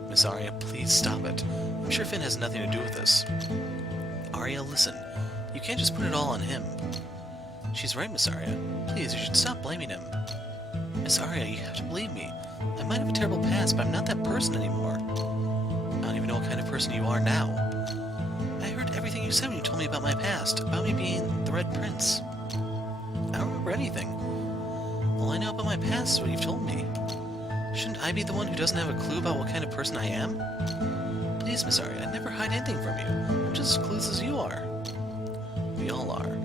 Miss Arya, please stop it. I'm sure Finn has nothing to do with this. Arya, listen. You can't just put it all on him. She's right, Miss Arya. Please, you should stop blaming him. Miss Arya, you have to believe me. I might have a terrible past, but I'm not that person anymore. I don't even know what kind of person you are now. I heard everything you said when you told me about my past, about me being the Red Prince. I don't remember anything. All I know about my past is what you've told me. Shouldn't I be the one who doesn't have a clue about what kind of person I am? Please, Miss Arya, I never hide anything from you. I'm just as clueless as you are. We all are.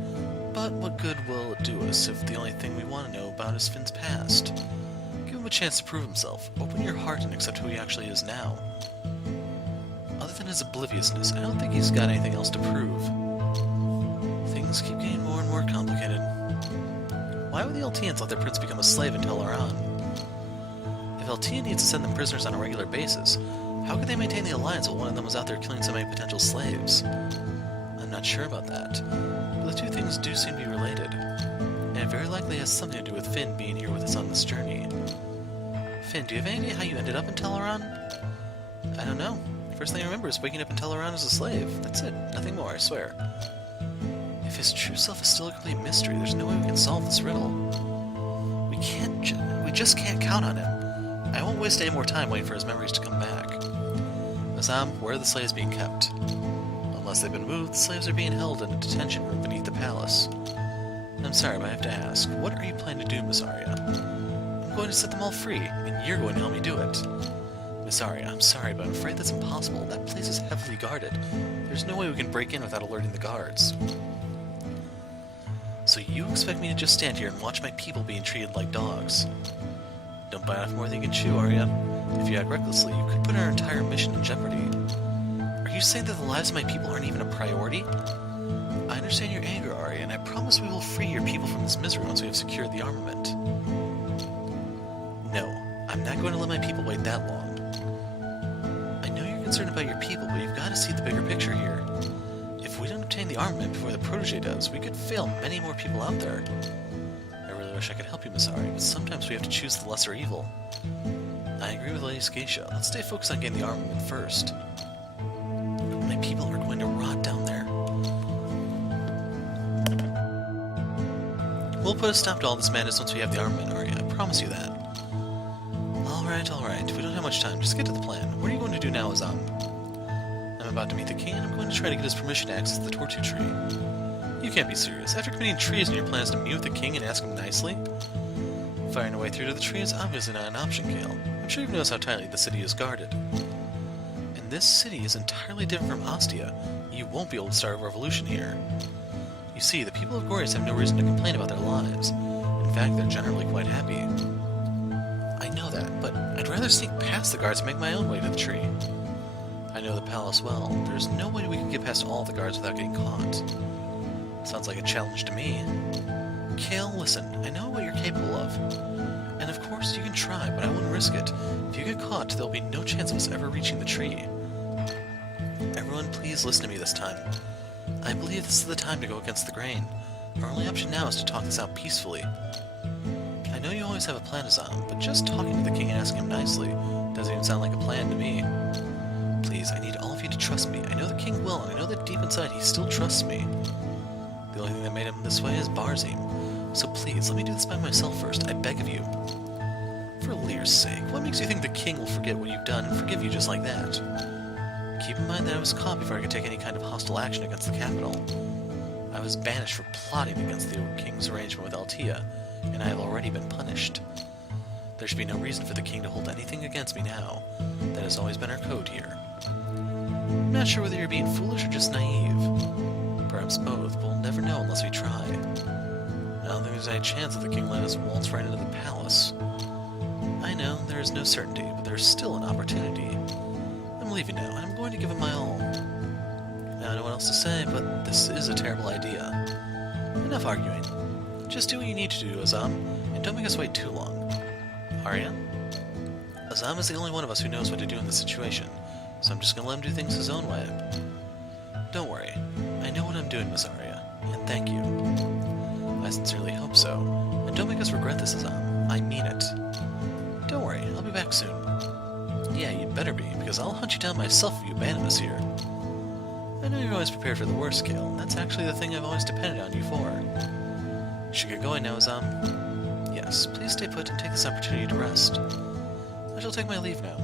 But what good will it do us if the only thing we want to know about is Finn's past? Give him a chance to prove himself. Open your heart and accept who he actually is now. Other than his obliviousness, I don't think he's got anything else to prove. Things keep getting more and more complicated. Why would the Eltians let their prince become a slave in Teleron? If Eltia needs to send them prisoners on a regular basis, how could they maintain the alliance while one of them was out there killing so many potential slaves? I'm not sure about that, but the two things do seem to be related, and it very likely has something to do with Finn being here with us on this journey. Finn, do you have any idea how you ended up in Teleron? I don't know. First thing I remember is waking up in Teleron as a slave. That's it. Nothing more, I swear. If his true self is still a complete mystery, there's no way we can solve this riddle. We just can't count on him. I won't waste any more time waiting for his memories to come back. Azzam, where are the slaves being kept? Unless they've been moved, the slaves are being held in a detention room beneath the palace. I'm sorry, but I have to ask, what are you planning to do, Miss Arya? I'm going to set them all free, and you're going to help me do it. Miss Arya, I'm sorry, but I'm afraid that's impossible. That place is heavily guarded. There's no way we can break in without alerting the guards. So you expect me to just stand here and watch my people being treated like dogs? Don't bite off more than you can chew, Arya. If you act recklessly, you could put our entire mission in jeopardy. Are you saying that the lives of my people aren't even a priority? I understand your anger, Arya, and I promise we will free your people from this misery once we have secured the armament. No, I'm not going to let my people wait that long. I know you're concerned about your people, but you've got to see the bigger picture here. If we don't obtain the armament before the protege does, we could fail many more people out there. I really wish I could help you, Miss Arya, but sometimes we have to choose the lesser evil. I agree with Lady Scatia. Let's stay focused on getting the armament first. My people are going to rot down there. We'll put a stop to all this madness once we have the armament, Arya. I promise you that. Alright. We don't have much time. Just get to the plan. What are you going to do now, Azzam? I'm about to meet the king, and I'm going to try to get his permission to access the Tortu tree. You can't be serious. After committing treason, your plan is to meet with the king and ask him nicely? Firing a way through to the tree is obviously not an option, Kale. I'm sure you've noticed how tightly the city is guarded. And this city is entirely different from Ostia. You won't be able to start a revolution here. You see, the people of Gorias have no reason to complain about their lives. In fact, they're generally quite happy. I know that, but I'd rather sneak past the guards and make my own way to the tree. I know the palace well. There's no way we can get past all the guards without getting caught. Sounds like a challenge to me. Kale, listen, I know what you're capable of. And of course you can try, but I wouldn't risk it. If you get caught, there'll be no chance of us ever reaching the tree. Everyone, please listen to me this time. I believe this is the time to go against the grain. Our only option now is to talk this out peacefully. I know you always have a plan, Azzam, but just talking to the king and asking him nicely doesn't even sound like a plan to me. Please, I need all of you to trust me. I know the king will, and I know that deep inside he still trusts me. The only thing that made him this way is Barzim. So please, let me do this by myself first, I beg of you. For Lear's sake, what makes you think the king will forget what you've done and forgive you just like that? Keep in mind that I was caught before I could take any kind of hostile action against the capital. I was banished for plotting against the king's arrangement with Altea, and I have already been punished. There should be no reason for the king to hold anything against me now. That has always been our code here. I'm not sure whether you're being foolish or just naive. Perhaps both, but we'll never know unless we try. I don't think there's any chance that the king let us waltz right into the palace. I know, there is no certainty, but there's still an opportunity. I'm leaving now, and I'm going to give it my all. I don't know what else to say, but this is a terrible idea. Enough arguing. Just do what you need to do, Azzam, and don't make us wait too long. Arya? Azzam is the only one of us who knows what to do in this situation, so I'm just gonna let him do things his own way. Don't worry. I know what I'm doing, Miss Arya, and thank you. I sincerely hope so, and don't make us regret this, Azzam. I mean it. Don't worry, I'll be back soon. Yeah, you'd better be, because I'll hunt you down myself if you abandon us here. I know you're always prepared for the worst, Gale, and that's actually the thing I've always depended on you for. You should get going now, Azzam. Yes, please stay put and take this opportunity to rest. I shall take my leave now.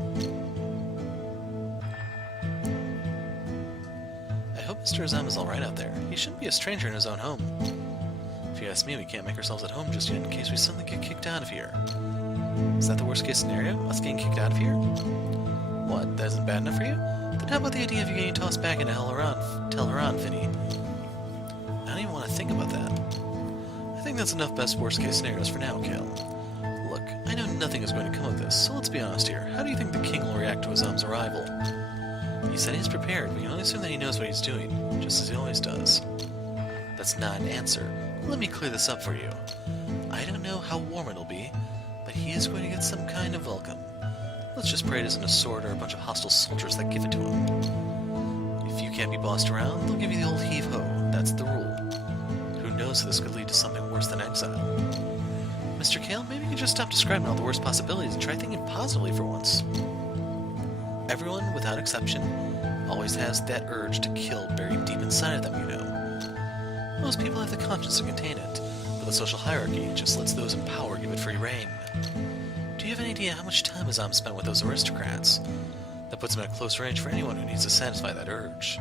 I hope Mr. Azzam is alright out there. He shouldn't be a stranger in his own home. If you ask me, we can't make ourselves at home just yet in case we suddenly get kicked out of here. Is that the worst case scenario? Us getting kicked out of here? What, that isn't bad enough for you? Then how about the idea of you getting tossed back into Telharan, Finny? I don't even want to think about that. I think that's enough best worst case scenarios for now, Kale. Look, I know nothing is going to come of this, so let's be honest here. How do you think the king will react to Azzam's arrival? He said he's prepared, but you can only assume that he knows what he's doing, just as he always does. That's not an answer. Let me clear this up for you. I don't know how warm it'll be, but he is going to get some kind of welcome. Let's just pray it isn't a sword or a bunch of hostile soldiers that give it to him. If you can't be bossed around, they'll give you the old heave-ho. That's the rule. Who knows if this could lead to something worse than exile. Mr. Kale, maybe you could just stop describing all the worst possibilities and try thinking positively for once. Everyone, without exception, always has that urge to kill buried deep inside of them, you know. Most people have the conscience to contain it, but the social hierarchy just lets those in power give it free rein. Do you have any idea how much time Azzam spent with those aristocrats? That puts him at close range for anyone who needs to satisfy that urge.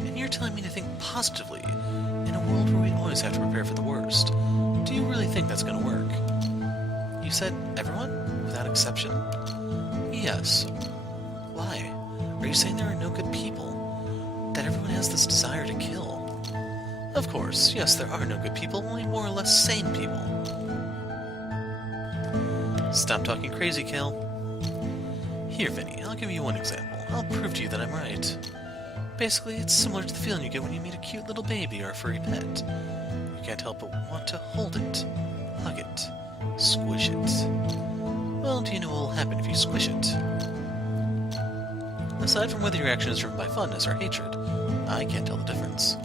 And you're telling me to think positively, in a world where we always have to prepare for the worst. Do you really think that's going to work? You said everyone? Without exception? Yes. Why? Are you saying there are no good people? That everyone has this desire to kill? Of course, yes, there are no good people, only more or less sane people. Stop talking crazy, Kale. Here, Vinny, I'll give you one example. I'll prove to you that I'm right. Basically, it's similar to the feeling you get when you meet a cute little baby or a furry pet. You can't help but want to hold it, hug it, squish it. Well, do you know what will happen if you squish it? Aside from whether your action is driven by fondness or hatred, I can't tell the difference.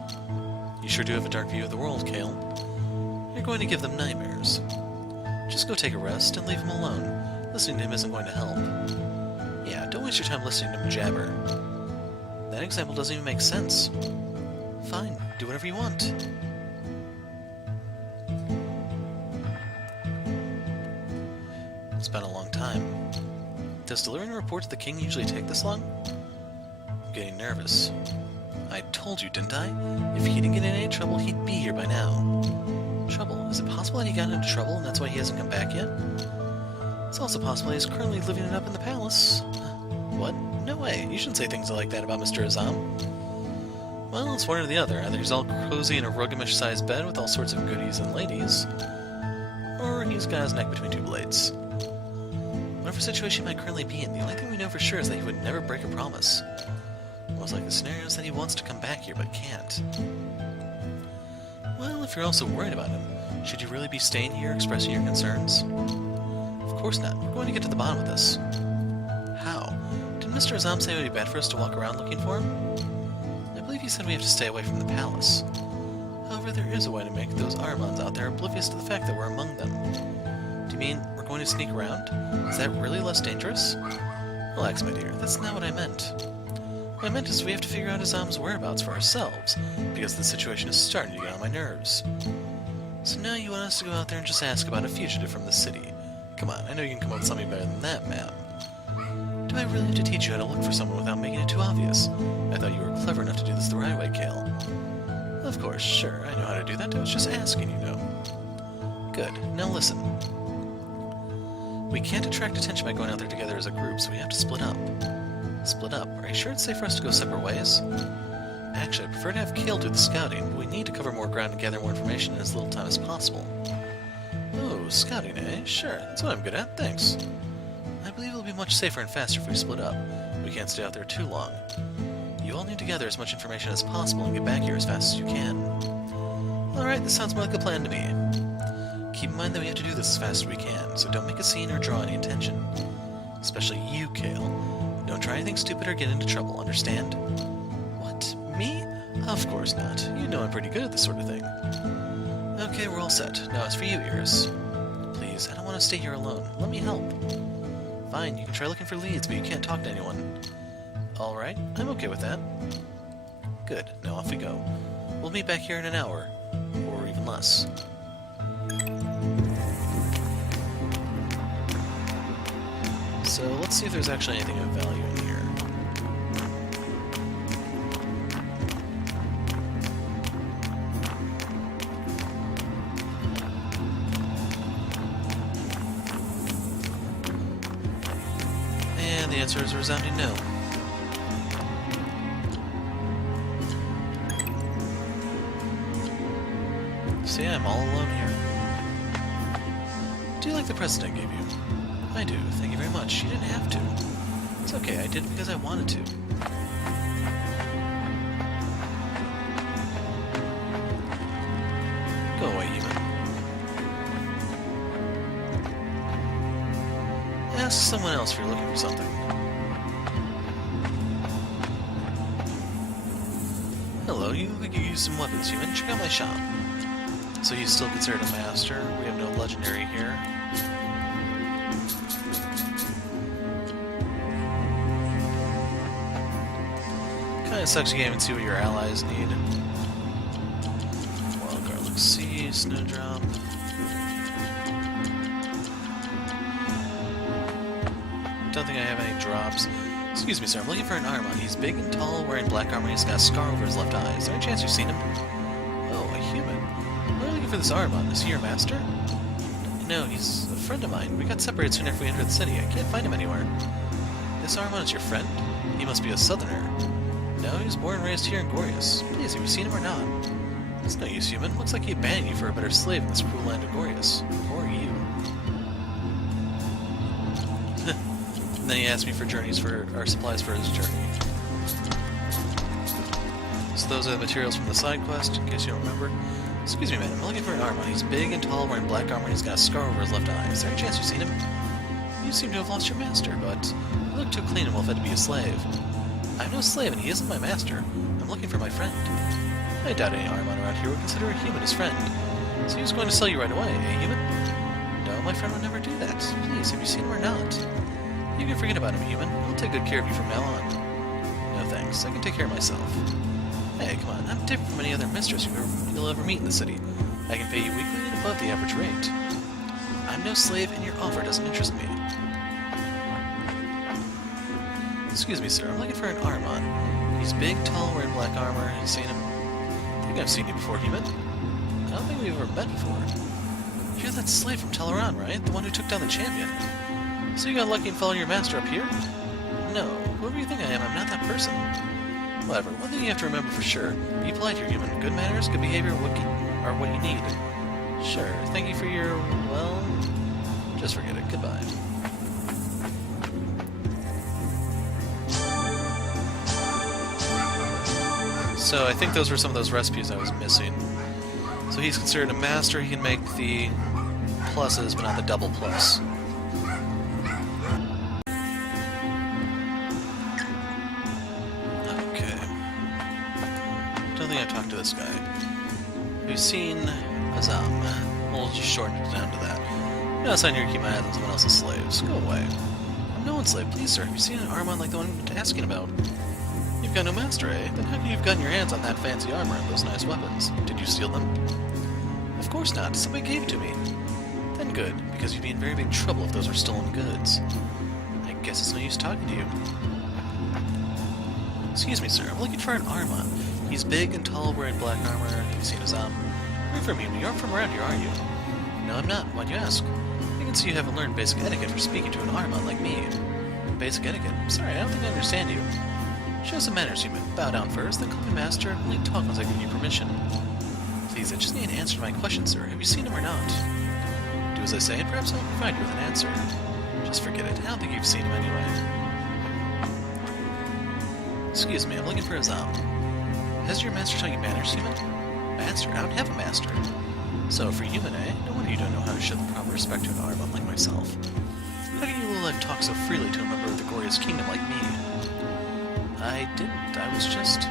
You sure do have a dark view of the world, Kale. You're going to give them nightmares. Just go take a rest and leave him alone. Listening to him isn't going to help. Yeah, don't waste your time listening to him jabber. That example doesn't even make sense. Fine, do whatever you want. It's been a long time. Does delivering a report to the king usually take this long? I'm getting nervous. I told you, didn't I? If he didn't get in any trouble, he'd be here by now. Trouble? Is it possible that he got into trouble and that's why he hasn't come back yet? It's also possible he's currently living it up in the palace. What? No way. You shouldn't say things like that about Mr. Azzam. Well, it's one or the other. Either he's all cozy in a ruggamish-sized bed with all sorts of goodies and ladies, or he's got his neck between two blades. Whatever situation he might currently be in, the only thing we know for sure is that he would never break a promise. Most likely the scenario is that he wants to come back here but can't. Well, if you're also worried about him, should you really be staying here expressing your concerns? Of course not. We're going to get to the bottom of this. How? Did Mr. Azzam say it would be bad for us to walk around looking for him? I believe he said we have to stay away from the palace. However, However, there is a way to make those Armaments out there oblivious to the fact that we're among them. Do you mean we're going to sneak around? Is that really less dangerous? Relax, my dear. That's not what I meant. What I meant is we have to figure out Azzam's whereabouts for ourselves, because the situation is starting to get on my nerves. So now you want us to go out there and just ask about a fugitive from the city. Come on, I know you can come up with something better than that, ma'am. Do I really have to teach you how to look for someone without making it too obvious? I thought you were clever enough to do this the right way, Kale. Of course, sure, I know how to do that. I was just asking, you know. Good. Now listen. We can't attract attention by going out there together as a group, so we have to split up. Split up? Are you sure it's safe for us to go separate ways? Actually, I prefer to have Kale do the scouting, but we need to cover more ground and gather more information in as little time as possible. Oh, scouting, eh? Sure, that's what I'm good at, thanks. I believe it'll be much safer and faster if we split up. We can't stay out there too long. You all need to gather as much information as possible and get back here as fast as you can. Alright, this sounds more like a plan to me. Keep in mind that we have to do this as fast as we can, so don't make a scene or draw any attention. Especially you, Kale. Don't try anything stupid or get into trouble, understand? What? Me? Of course not. You know I'm pretty good at this sort of thing. Okay, we're all set. Now as for you, Iris. Please, I don't want to stay here alone. Let me help. Fine, you can try looking for leads, but you can't talk to anyone. Alright, I'm okay with that. Good, now off we go. We'll meet back here in an hour. Or even less. So let's see if there's actually anything of value in here. And the answer is a resounding no. See, I'm all alone here. Do you like the present I gave you? I do, thank you very much. You didn't have to. It's okay, I did it because I wanted to. Go away, human. Ask someone else if you're looking for something. Hello, you look like you use some weapons, human. Check out my shop. So he's still considered a master. We have no legendary here. Kinda sucks you can't even see what your allies need. Wild Garlic Sea, Snowdrop. Don't think I have any drops. Excuse me, sir, I'm looking for an Armament. He's big and tall, wearing black armor, he's got a scar over his left eye. Is there any chance you've seen him? Oh, a human. Why are you looking for this Armament? Is he your master? No, he's a friend of mine. We got separated soon after we entered the city. I can't find him anywhere. This Armament is your friend? He must be a southerner. No, he was born and raised here in Gorias. Please, have you seen him or not? It's no use, human. Looks like he abandoned you for a better slave in this cruel land of Gorias. Or you. And then he asked me for supplies for his journey. So those are the materials from the side quest, in case you don't remember. Excuse me, man, I'm looking for an Armament. He's big and tall, wearing black armor, and he's got a scar over his left eye. Is there any chance you've seen him? You seem to have lost your master, but you look too clean and well-fed to be a slave. I'm no slave, and he isn't my master. I'm looking for my friend. I doubt any Armament around here would consider a human his friend. So he was going to sell you right away, eh, human? No, my friend would never do that. Please, have you seen him or not? You can forget about him, human. I'll take good care of you from now on. No thanks, I can take care of myself. Hey, come on, I'm different from any other mistress you'll ever meet in the city. I can pay you weekly and above the average rate. I'm no slave, and your offer doesn't interest me. Excuse me, sir, I'm looking for an Armament. He's big, tall, wearing black armor. Have you seen him? I think I've seen you before, human. I don't think we've ever met before. You're that slave from Teleron, right? The one who took down the champion. So you got lucky and followed your master up here? No, whoever you think I am, I'm not that person. Whatever, one thing you have to remember for sure. Be polite here, human. Good manners, good behavior are what you need. Sure, thank you for your, well... just forget it. Goodbye. So I think those were some of those recipes I was missing. So he's considered a master. He can make the pluses, but not the double plus. Okay. Don't think I talked to this guy. We've seen Azzam. We'll just shorten it down to that. You know, I'm here to keep my eyes on someone else's slaves. Go away. I'm no one's slave. Please, sir, have you seen an Armament like the one I'm asking about? You've got no master, eh? Then how come you've gotten your hands on that fancy armor and those nice weapons? Did you steal them? Of course not. Somebody gave it to me. Then good, because you'd be in very big trouble if those were stolen goods. I guess it's no use talking to you. Excuse me, sir. I'm looking for an Armament. He's big and tall, wearing black armor. You've seen Azzam. Where from you? You aren't from around here, are you? No, I'm not. Why'd you ask? I can see you haven't learned basic etiquette for speaking to an Armament like me. Basic etiquette? Sorry, I don't think I understand you. Show some manners, human. Bow down first, then call me master, and only talk once I give you permission. Please, I just need an answer to my question, sir. Have you seen him or not? Do as I say, and perhaps I'll provide you with an answer. Just forget it. I don't think you've seen him anyway. Excuse me, I'm looking for Azzam. Has your master taught you manners, human? Master? I don't have a master. So, for human, eh? No wonder you don't know how to show the proper respect to an Armament like myself. How can you let him talk so freely to a member of the Gorias kingdom like me? I didn't. I was just...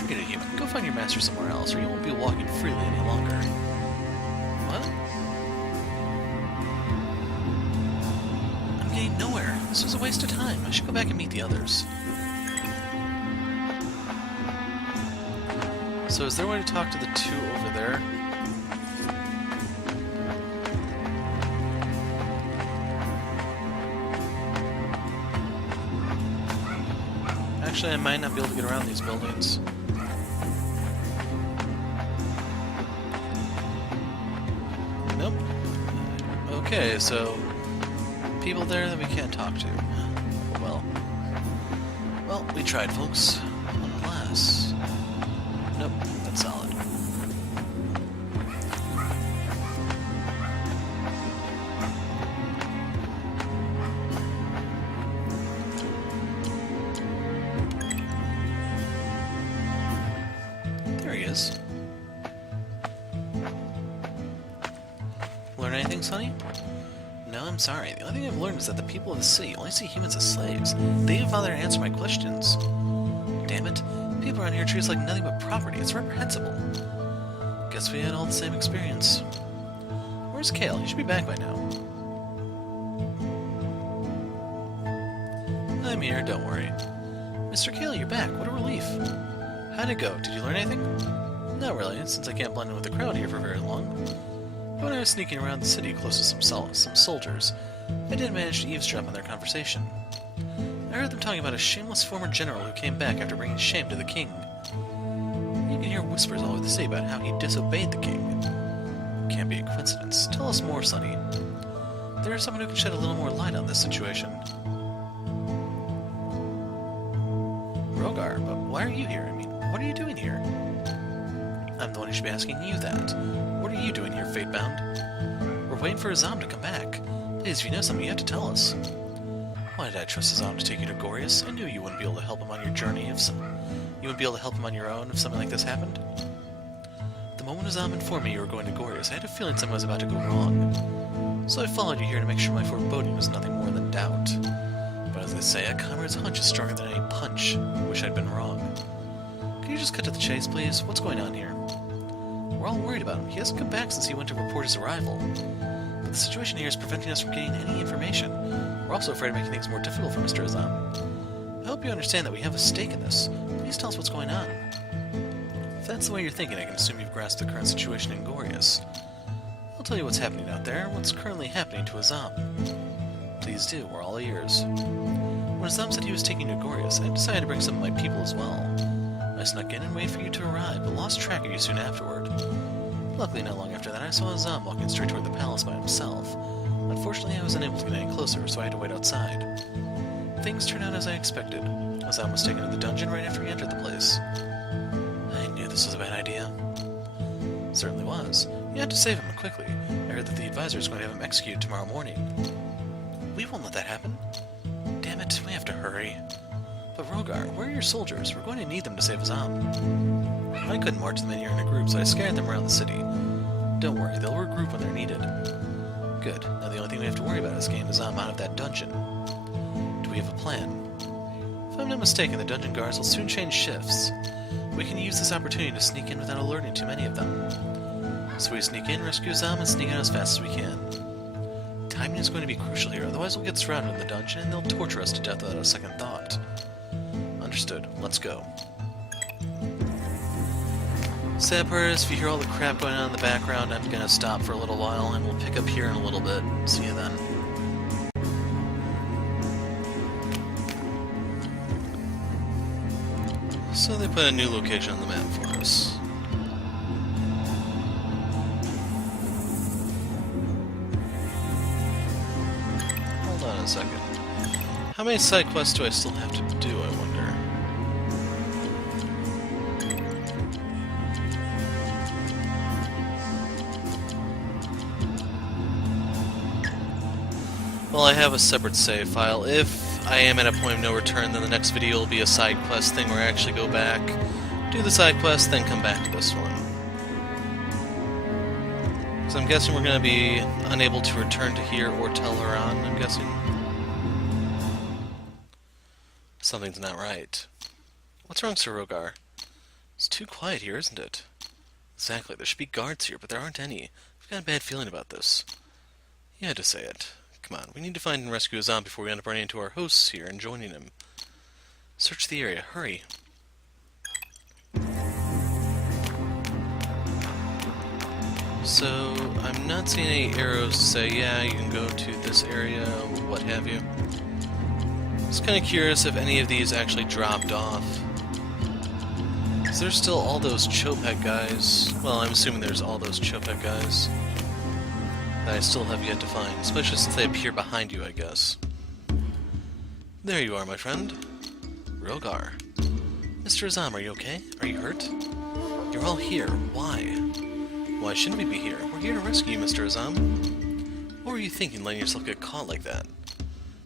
Forget it, human. Go find your master somewhere else, or you won't be walking freely any longer. What? I'm getting nowhere. This was a waste of time. I should go back and meet the others. So is there a way to talk to the two over there? Actually, I might not be able to get around these buildings. Nope. Okay, so... people there that we can't talk to. Well. Well, we tried, folks. Unless... Nope, that's solid. There he is. Learn anything, Sonny? No, I'm sorry. The only thing I've learned is that the people of the city only see humans as slaves. They even bother to answer my questions. Damn it. People around here treat us like nothing but property. It's reprehensible. Guess we had all the same experience. Where's Kale? He should be back by now. I'm here, don't worry. Mr. Kale, you're back. What a relief. How'd it go? Did you learn anything? Not really, since I can't blend in with the crowd here for very long. But when I was sneaking around the city close to some soldiers, I did manage to eavesdrop on their conversation. I heard them talking about a shameless former general who came back after bringing shame to the king. You can hear whispers all over the city about how he disobeyed the king. Can't be a coincidence. Tell us more, Sonny. There is someone who can shed a little more light on this situation. Rogar, but why are you here? I mean, what are you doing here? I'm the one who should be asking you that. What are you doing here, Fatebound? We're waiting for Azzam to come back. Please, if you know something, you have to tell us. Why did I trust Azzam to take you to Gorias? I knew you wouldn't be able to help him on your journey if you wouldn't be able to help him on your own if something like this happened. The moment Azzam informed me you were going to Gorias, I had a feeling something was about to go wrong. So I followed you here to make sure my foreboding was nothing more than doubt. But as they say, a comrade's hunch is stronger than any punch. I wish I'd been wrong. Can you just cut to the chase, please? What's going on here? We're all worried about him. He hasn't come back since he went to report his arrival. But the situation here is preventing us from getting any information. We're also afraid of making things more difficult for Mr. Azzam. I hope you understand that we have a stake in this. Please tell us what's going on. If that's the way you're thinking, I can assume you've grasped the current situation in Gorias. I'll tell you what's happening out there, what's currently happening to Azzam. Please do, we're all ears. When Azzam said he was taking you to Gorias, I decided to bring some of my people as well. I snuck in and waited for you to arrive, but lost track of you soon afterward. Luckily, not long after that, I saw Azzam walking straight toward the palace by himself. Unfortunately, I was unable to get any closer, so I had to wait outside. Things turned out as I expected. Azzam was taken to the dungeon right after he entered the place. I knew this was a bad idea. It certainly was. You had to save him quickly. I heard that the advisor is going to have him executed tomorrow morning. We won't let that happen. Damn it, we have to hurry. But Rogar, where are your soldiers? We're going to need them to save Azzam. I couldn't march them in here in a group, so I scattered them around the city. Don't worry, they'll regroup when they're needed. Good. Now the only thing we have to worry about is getting Azzam out of that dungeon. Do we have a plan? If I'm not mistaken, the dungeon guards will soon change shifts. We can use this opportunity to sneak in without alerting too many of them. So we sneak in, rescue Azzam, and sneak out as fast as we can. Timing is going to be crucial here, otherwise we'll get surrounded in the dungeon and they'll torture us to death without a second thought. Understood. Let's go. Sad part is, if you hear all the crap going on in the background, I'm gonna stop for a little while and we'll pick up here in a little bit. See you then. So they put a new location on the map for us. Hold on a second. How many side quests do I still have to do, I wonder? Well, I have a separate save file. If I am at a point of no return, then the next video will be a side quest thing where I actually go back, do the side quest, then come back to this one. So I'm guessing we're going to be unable to return to here or tell her on, I'm guessing. Something's not right. What's wrong, Sir Rogar? It's too quiet here, isn't it? Exactly. There should be guards here, but there aren't any. I've got a bad feeling about this. You had to say it. Come on, we need to find and rescue Azzam before we end up running into our hosts here and joining him. Search the area. Hurry. So, I'm not seeing any arrows to say, yeah, you can go to this area, what have you. Just kind of curious if any of these actually dropped off. Is there still all those Chopek guys? Well, I'm assuming there's all those Chopek guys that I still have yet to find, especially since they appear behind you, I guess. There you are, my friend. Rogar. Mr. Azzam, are you okay? Are you hurt? You're all here. Why? Why shouldn't we be here? We're here to rescue you, Mr. Azzam. What were you thinking, letting yourself get caught like that?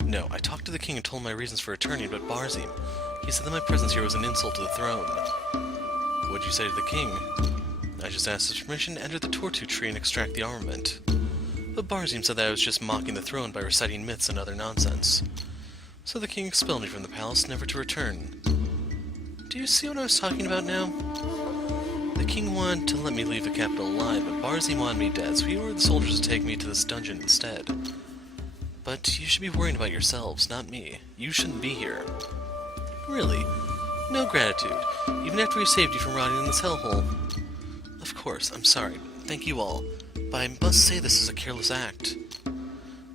No, I talked to the king and told him my reasons for returning, but Barzim, he said that my presence here was an insult to the throne. What'd you say to the king? I just asked his permission to enter the Tortu tree and extract the armament. But Barzim said that I was just mocking the throne by reciting myths and other nonsense. So the king expelled me from the palace, never to return. Do you see what I was talking about now? The king wanted to let me leave the capital alive, but Barzim wanted me dead, so he ordered the soldiers to take me to this dungeon instead. But you should be worrying about yourselves, not me. You shouldn't be here. Really? No gratitude, even after we saved you from rotting in this hellhole. Of course, I'm sorry. Thank you all. But I must say this is a careless act.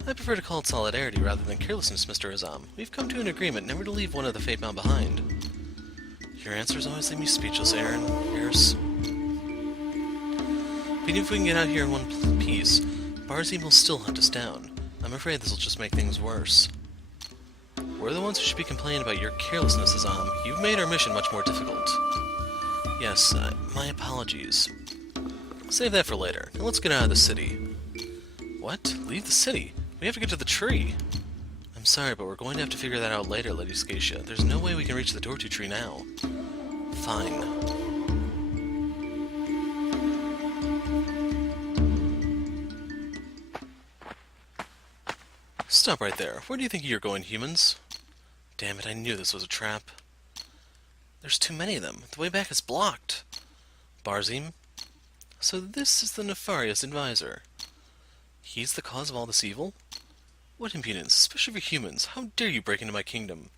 I prefer to call it solidarity rather than carelessness, Mr. Azzam. We've come to an agreement never to leave one of the Fate Bound behind. Your answers always leave me speechless, Eris. But even if we can get out here in one piece, Barzim will still hunt us down. I'm afraid this will just make things worse. We're the ones who should be complaining about your carelessness, Azzam. You've made our mission much more difficult. Yes, my apologies. Save that for later. Now let's get out of the city. What? Leave the city? We have to get to the tree. I'm sorry, but we're going to have to figure that out later, Lady Scatia. There's no way we can reach the Tortu tree now. Fine. Stop right there. Where do you think you're going, humans? Damn it, I knew this was a trap. There's too many of them. The way back is blocked. Barzim? So this is the nefarious advisor. He's the cause of all this evil? What impudence, especially for humans. How dare you break into my kingdom?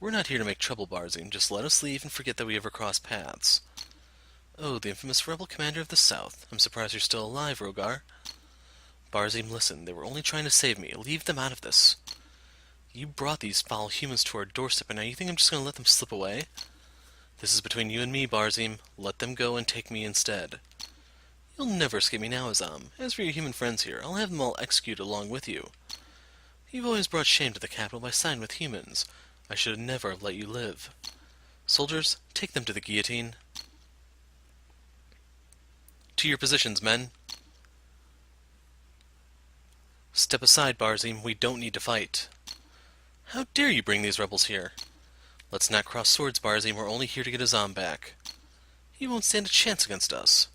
We're not here to make trouble, Barzim. Just let us leave and forget that we ever crossed paths. Oh, the infamous rebel commander of the South. I'm surprised you're still alive, Rogar. Barzim, listen. They were only trying to save me. Leave them out of this. You brought these foul humans to our doorstep, and now you think I'm just going to let them slip away? This is between you and me, Barzim. Let them go and take me instead. You'll never escape me now, Azzam. As for your human friends here, I'll have them all executed along with you. You've always brought shame to the capital by siding with humans. I should never have let you live. Soldiers, take them to the guillotine. To your positions, men. Step aside, Barzim. We don't need to fight. How dare you bring these rebels here? Let's not cross swords, Barzim. We're only here to get Azzam back. He won't stand a chance against us.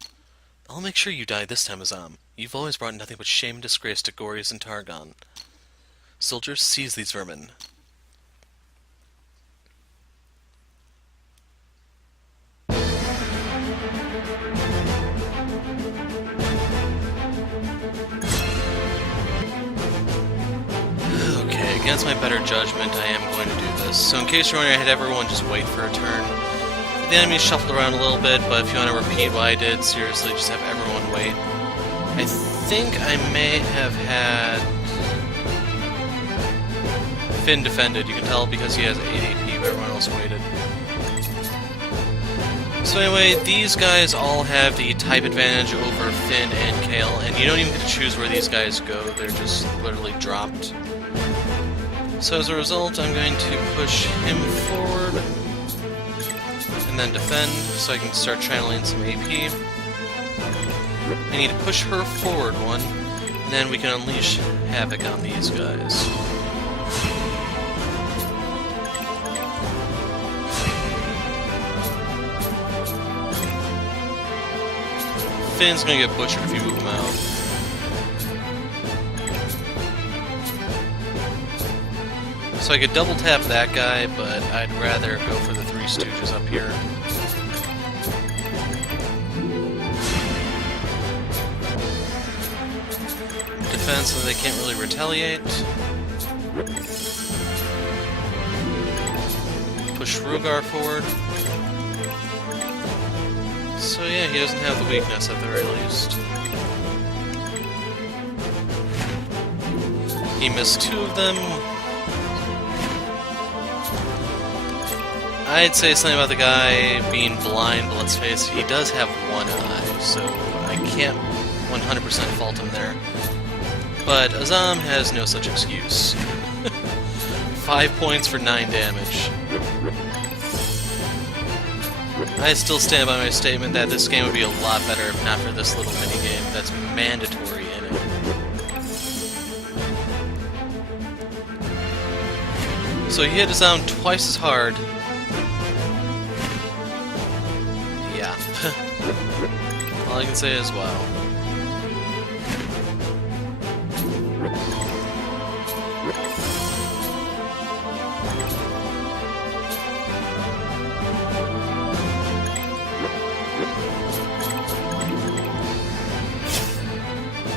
I'll make sure you die this time, Azzam. You've always brought nothing but shame and disgrace to Gorias and Targon. Soldiers, seize these vermin. Okay, against my better judgment, I am going to do this. So in case you're wondering, I had everyone just wait for a turn. The enemies shuffled around a little bit, but if you want to repeat what I did, seriously, just have everyone wait. I think I may have had Finn defended. You can tell because he has 8 AP, but everyone else waited. So anyway, these guys all have the type advantage over Finn and Kale, and you don't even get to choose where these guys go, they're just literally dropped. So as a result, I'm going to push him forward, and then defend, so I can start channeling some AP. I need to push her forward one, and then we can unleash havoc on these guys. Finn's gonna get butchered if you move him out. So I could double tap that guy, but I'd rather go for the Three Stooges up here. Defense so they can't really retaliate. Push Rugar forward. So yeah, he doesn't have the weakness at the very least. He missed 2 of them. I'd say something about the guy being blind, but let's face it, he does have 1 eye, so I can't 100% fault him there. But Azzam has no such excuse. 5 points for 9 damage. I still stand by my statement that this game would be a lot better if not for this little minigame that's mandatory in it. So he hit Azzam twice as hard. Yeah. All I can say is wow.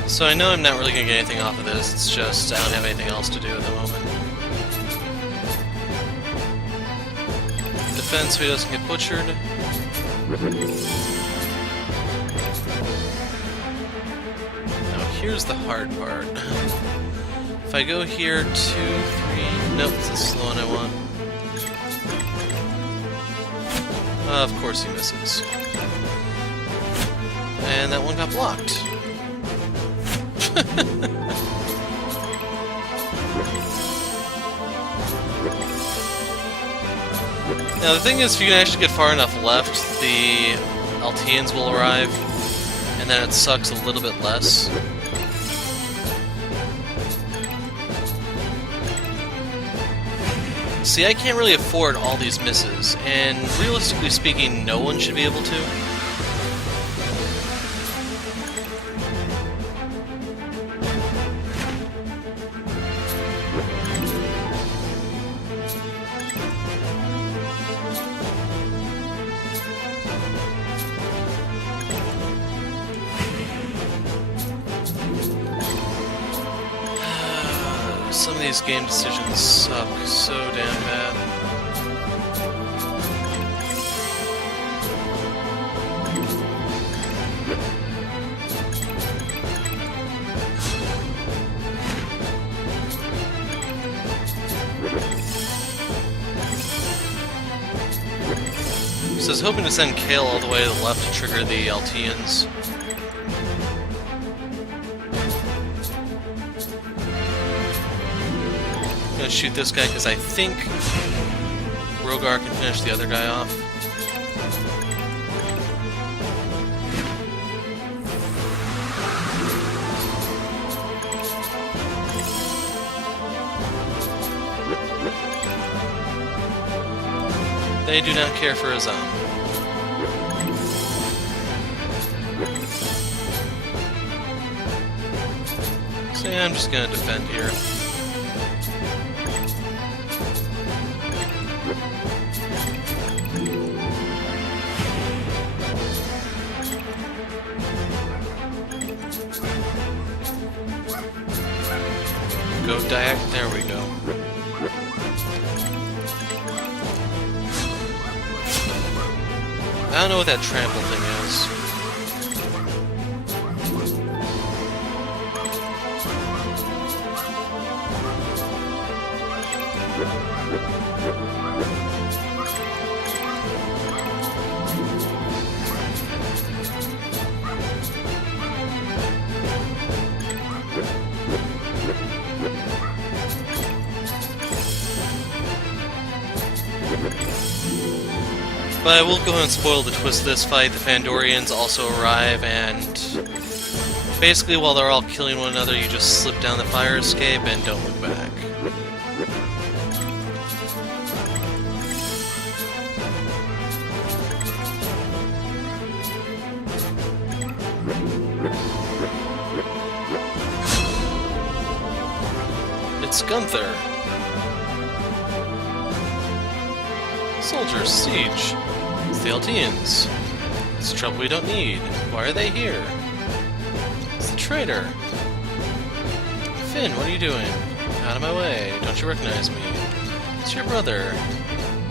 So I know I'm not really going to get anything off of this, it's just I don't have anything else to do at the moment. Defense so he doesn't get butchered. Now here's the hard part. If I go here, 2, 3... Nope, this is the one I want. Of course he misses. And that one got blocked. Now the thing is, if you can actually get far enough left, the Alteans will arrive, and then it sucks a little bit less. See, I can't really afford all these misses, and realistically speaking, no one should be able to. Some of these game decisions suck so damn bad. So I was hoping to send Kale all the way to the left to trigger the Alteans. I'm gonna shoot this guy because I think Rogar can finish the other guy off. They do not care for Azzam. So yeah, I'm just gonna defend here. go there we go. I don't know what that trample thing is. But I will go ahead and spoil the twist of this fight. The Fandorians also arrive, and basically while they're all killing one another, you just slip down the fire escape and don't look back. It's Gunther. Soldiers, siege. It's the Alteans. It's trouble we don't need. Why are they here? It's the traitor. Finn, what are you doing? Out of my way. Don't you recognize me? It's your brother.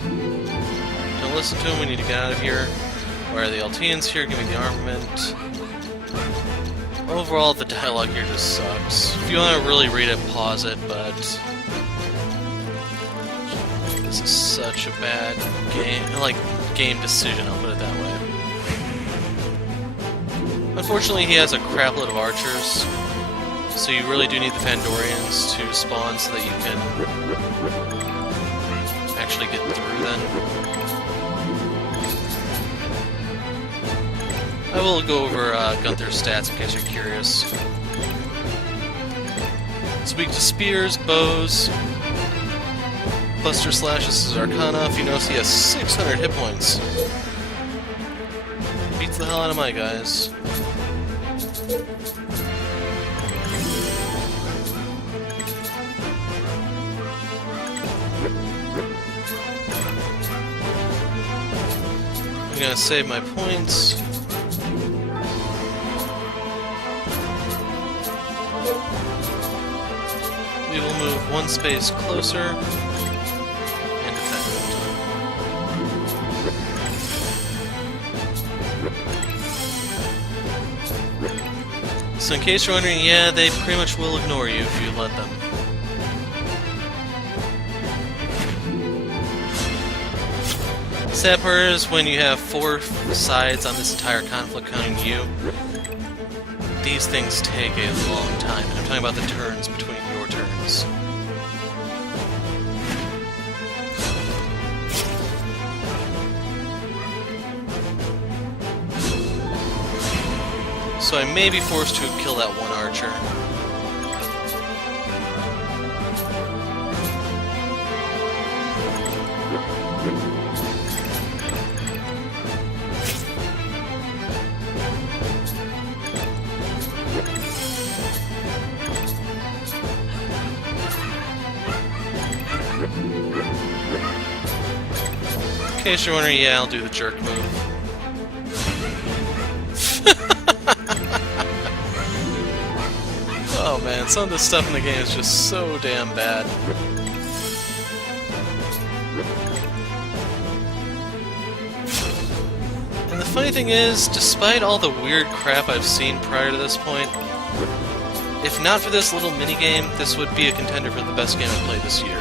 Don't listen to him. We need to get out of here. Why are the Alteans here? Give me the armament. Overall, the dialogue here just sucks. If you want to really read it, pause it, but this is such a bad game decision, I'll put it that way. Unfortunately, he has a crapload of archers, so you really do need the Fandorians to spawn so that you can actually get through them. I will go over Gunther's stats in case you're curious. It's weak to spears, bows, Buster Slash. This is Arcana. If you notice, he has 600 hit points. Beats the hell out of my guys. I'm gonna save my points. We will move one space closer and defend. So in case you're wondering, yeah, they pretty much will ignore you if you let them. Sad part is when you have 4 sides on this entire conflict counting you, these things take a long time, and I'm talking about the turns between your turns. So I may be forced to kill that one archer. In case you're wondering, yeah, I'll do the jerk move. Oh man, some of the stuff in the game is just so damn bad. And the funny thing is, despite all the weird crap I've seen prior to this point, if not for this little minigame, this would be a contender for the best game I've played this year.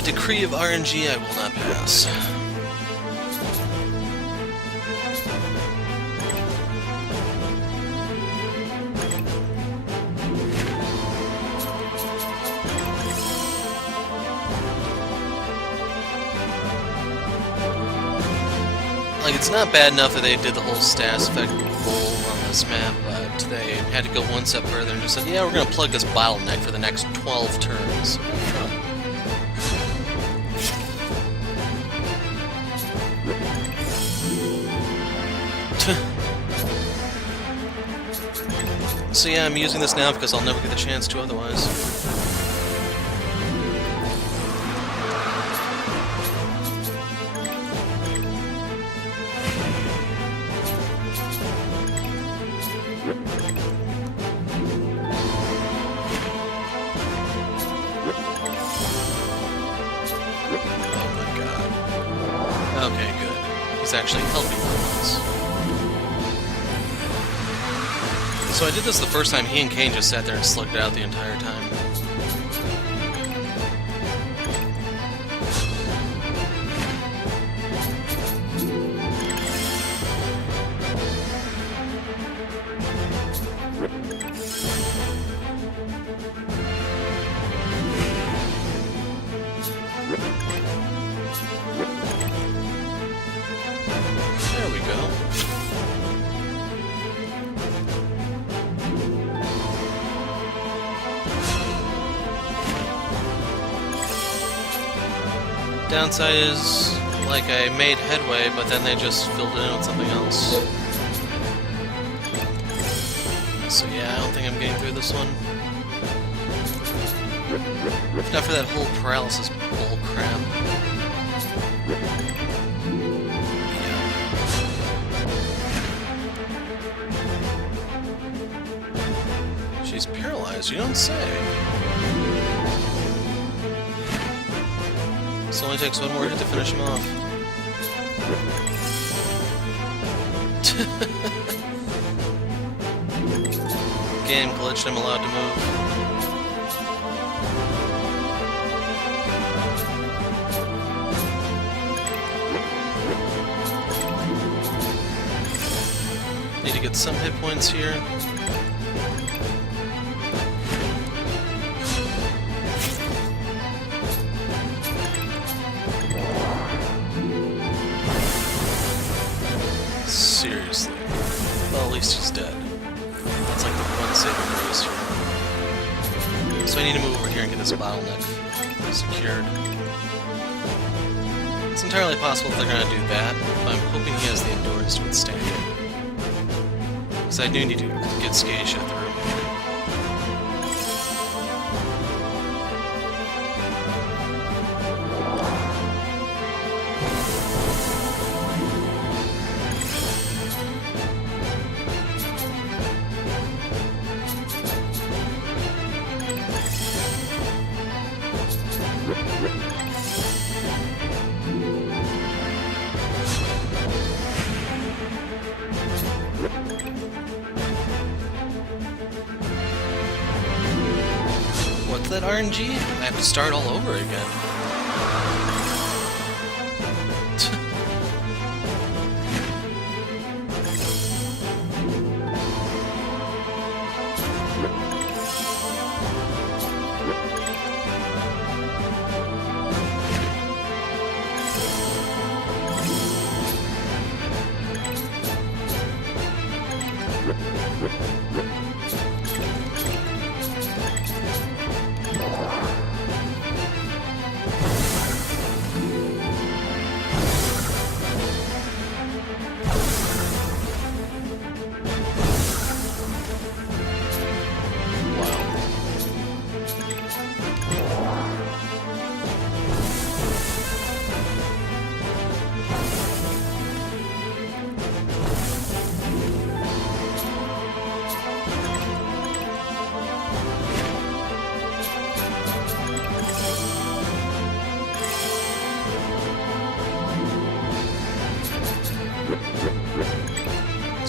my decree of RNG, I will not pass. Like, it's not bad enough that they did the whole status effect bowl on this map, but they had to go one step further and just said, yeah, we're going to plug this bottleneck for the next 12 turns. So yeah, I'm using this now because I'll never get the chance to otherwise. Okay, good. He's actually helping us. So I did this the first time. He and Kane just sat there and slugged it out the entire time. There we go. Downside is, like, I made headway, but then they just filled it in with something else. So yeah, I don't think I'm getting through this one. If not for that whole paralysis bull crap. Yeah. She's paralyzed, you don't say. This only takes one more hit to finish him off. Game glitched, I'm allowed to move. Need to get some hit points here. Seriously. Well, at least he's dead. That's like the one saving grace here. So I need to move over here and get this bottleneck secured. It's entirely possible that they're going to do that, but I'm hoping he has the endurance to withstand it. Because I do need to get Scatia through. What's that RNG? I have to start all over again.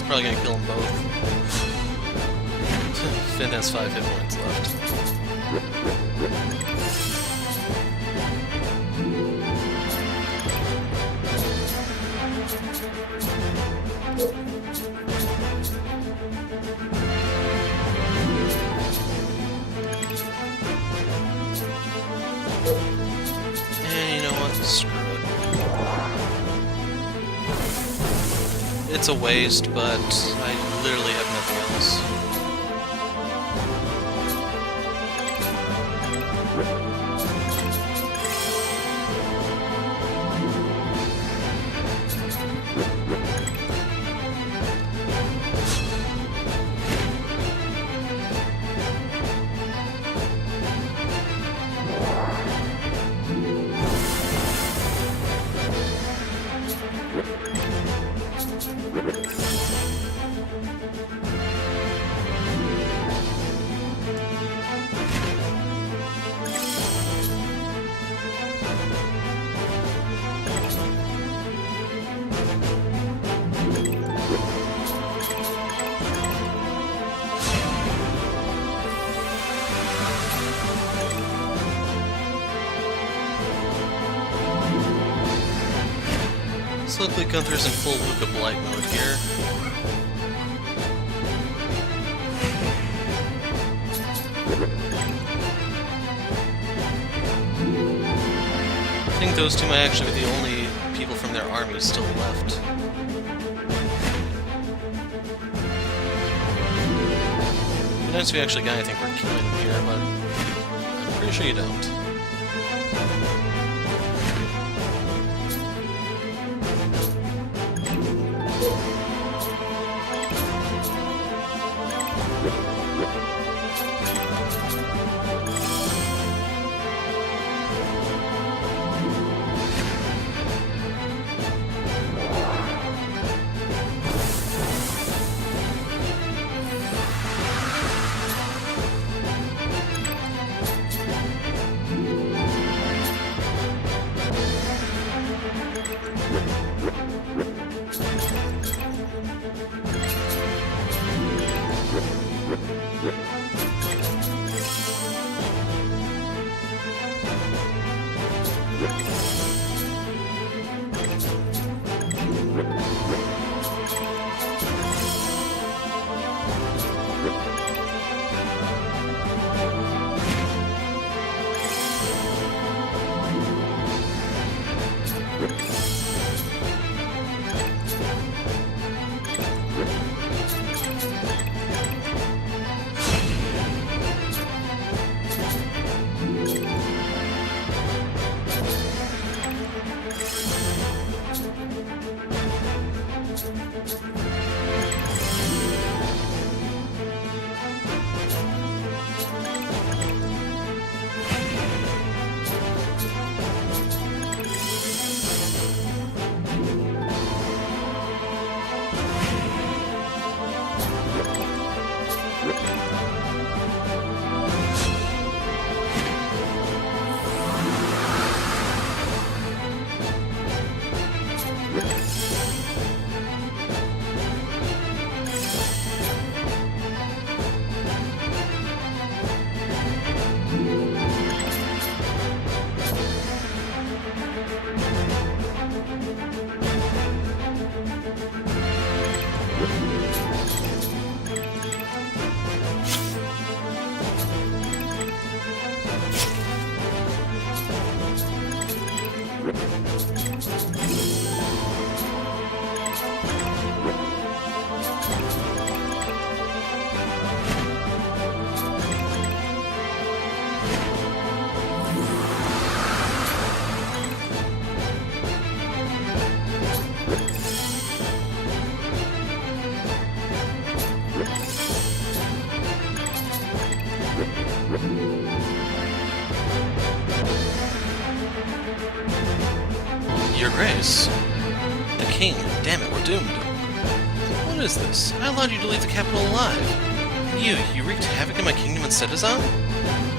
Probably gonna kill them both. Finn has 5 hit points left. And you know what? Screw it. It's a waste, but I literally have nothing else. So luckily Gunther's in full Luca Blight mode here. I think those two might actually be the only people from their army still left. It'd be nice if we actually got anything for killing them here, but I'm pretty sure you don't. Your Grace. The King. Damn it, we're doomed. What is this? I allowed you to leave the capital alive. And you wreaked havoc in my kingdom instead, Azzam?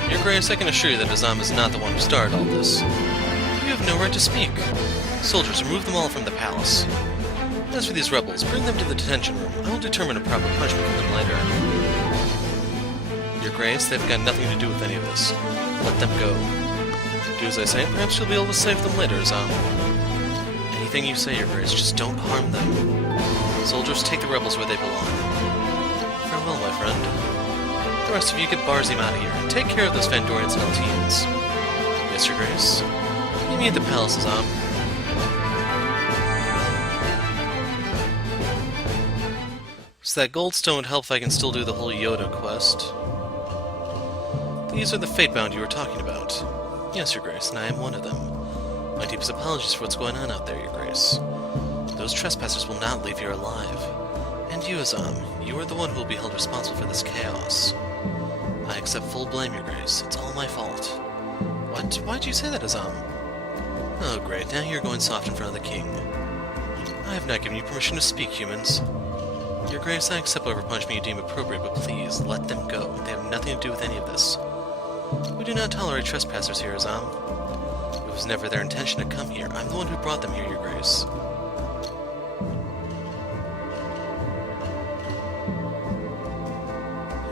Your Grace, I can assure you that Azzam is not the one who started all this. You have no right to speak. Soldiers, remove them all from the palace. As for these rebels, bring them to the detention room. I will determine a proper punishment for them later. Your Grace, they've got nothing to do with any of this. Let them go. Do as I say, perhaps you'll be able to save them later, Azzam. everything you say, Your Grace. Just don't harm them. Soldiers, take the rebels where they belong. Farewell, my friend. The rest of you get Barzim out of here, and take care of those Fandorians and Eltians. Yes, Your Grace. Meet me at the palace, Azzam. So that goldstone would help if I can still do the whole Yoda quest. These are the Fatebound you were talking about. Yes, Your Grace, and I am one of them. My deepest apologies for what's going on out there, Your Grace. Those trespassers will not leave here alive. And you, Azzam, you are the one who will be held responsible for this chaos. I accept full blame, Your Grace. It's all my fault. What? Why'd you say that, Azzam? Oh, great. Now you're going soft in front of the king. I have not given you permission to speak, humans. Your Grace, I accept whatever punishment you deem appropriate, but please, let them go. They have nothing to do with any of this. We do not tolerate trespassers here, Azzam. It was never their intention to come here. I'm the one who brought them here, Your Grace.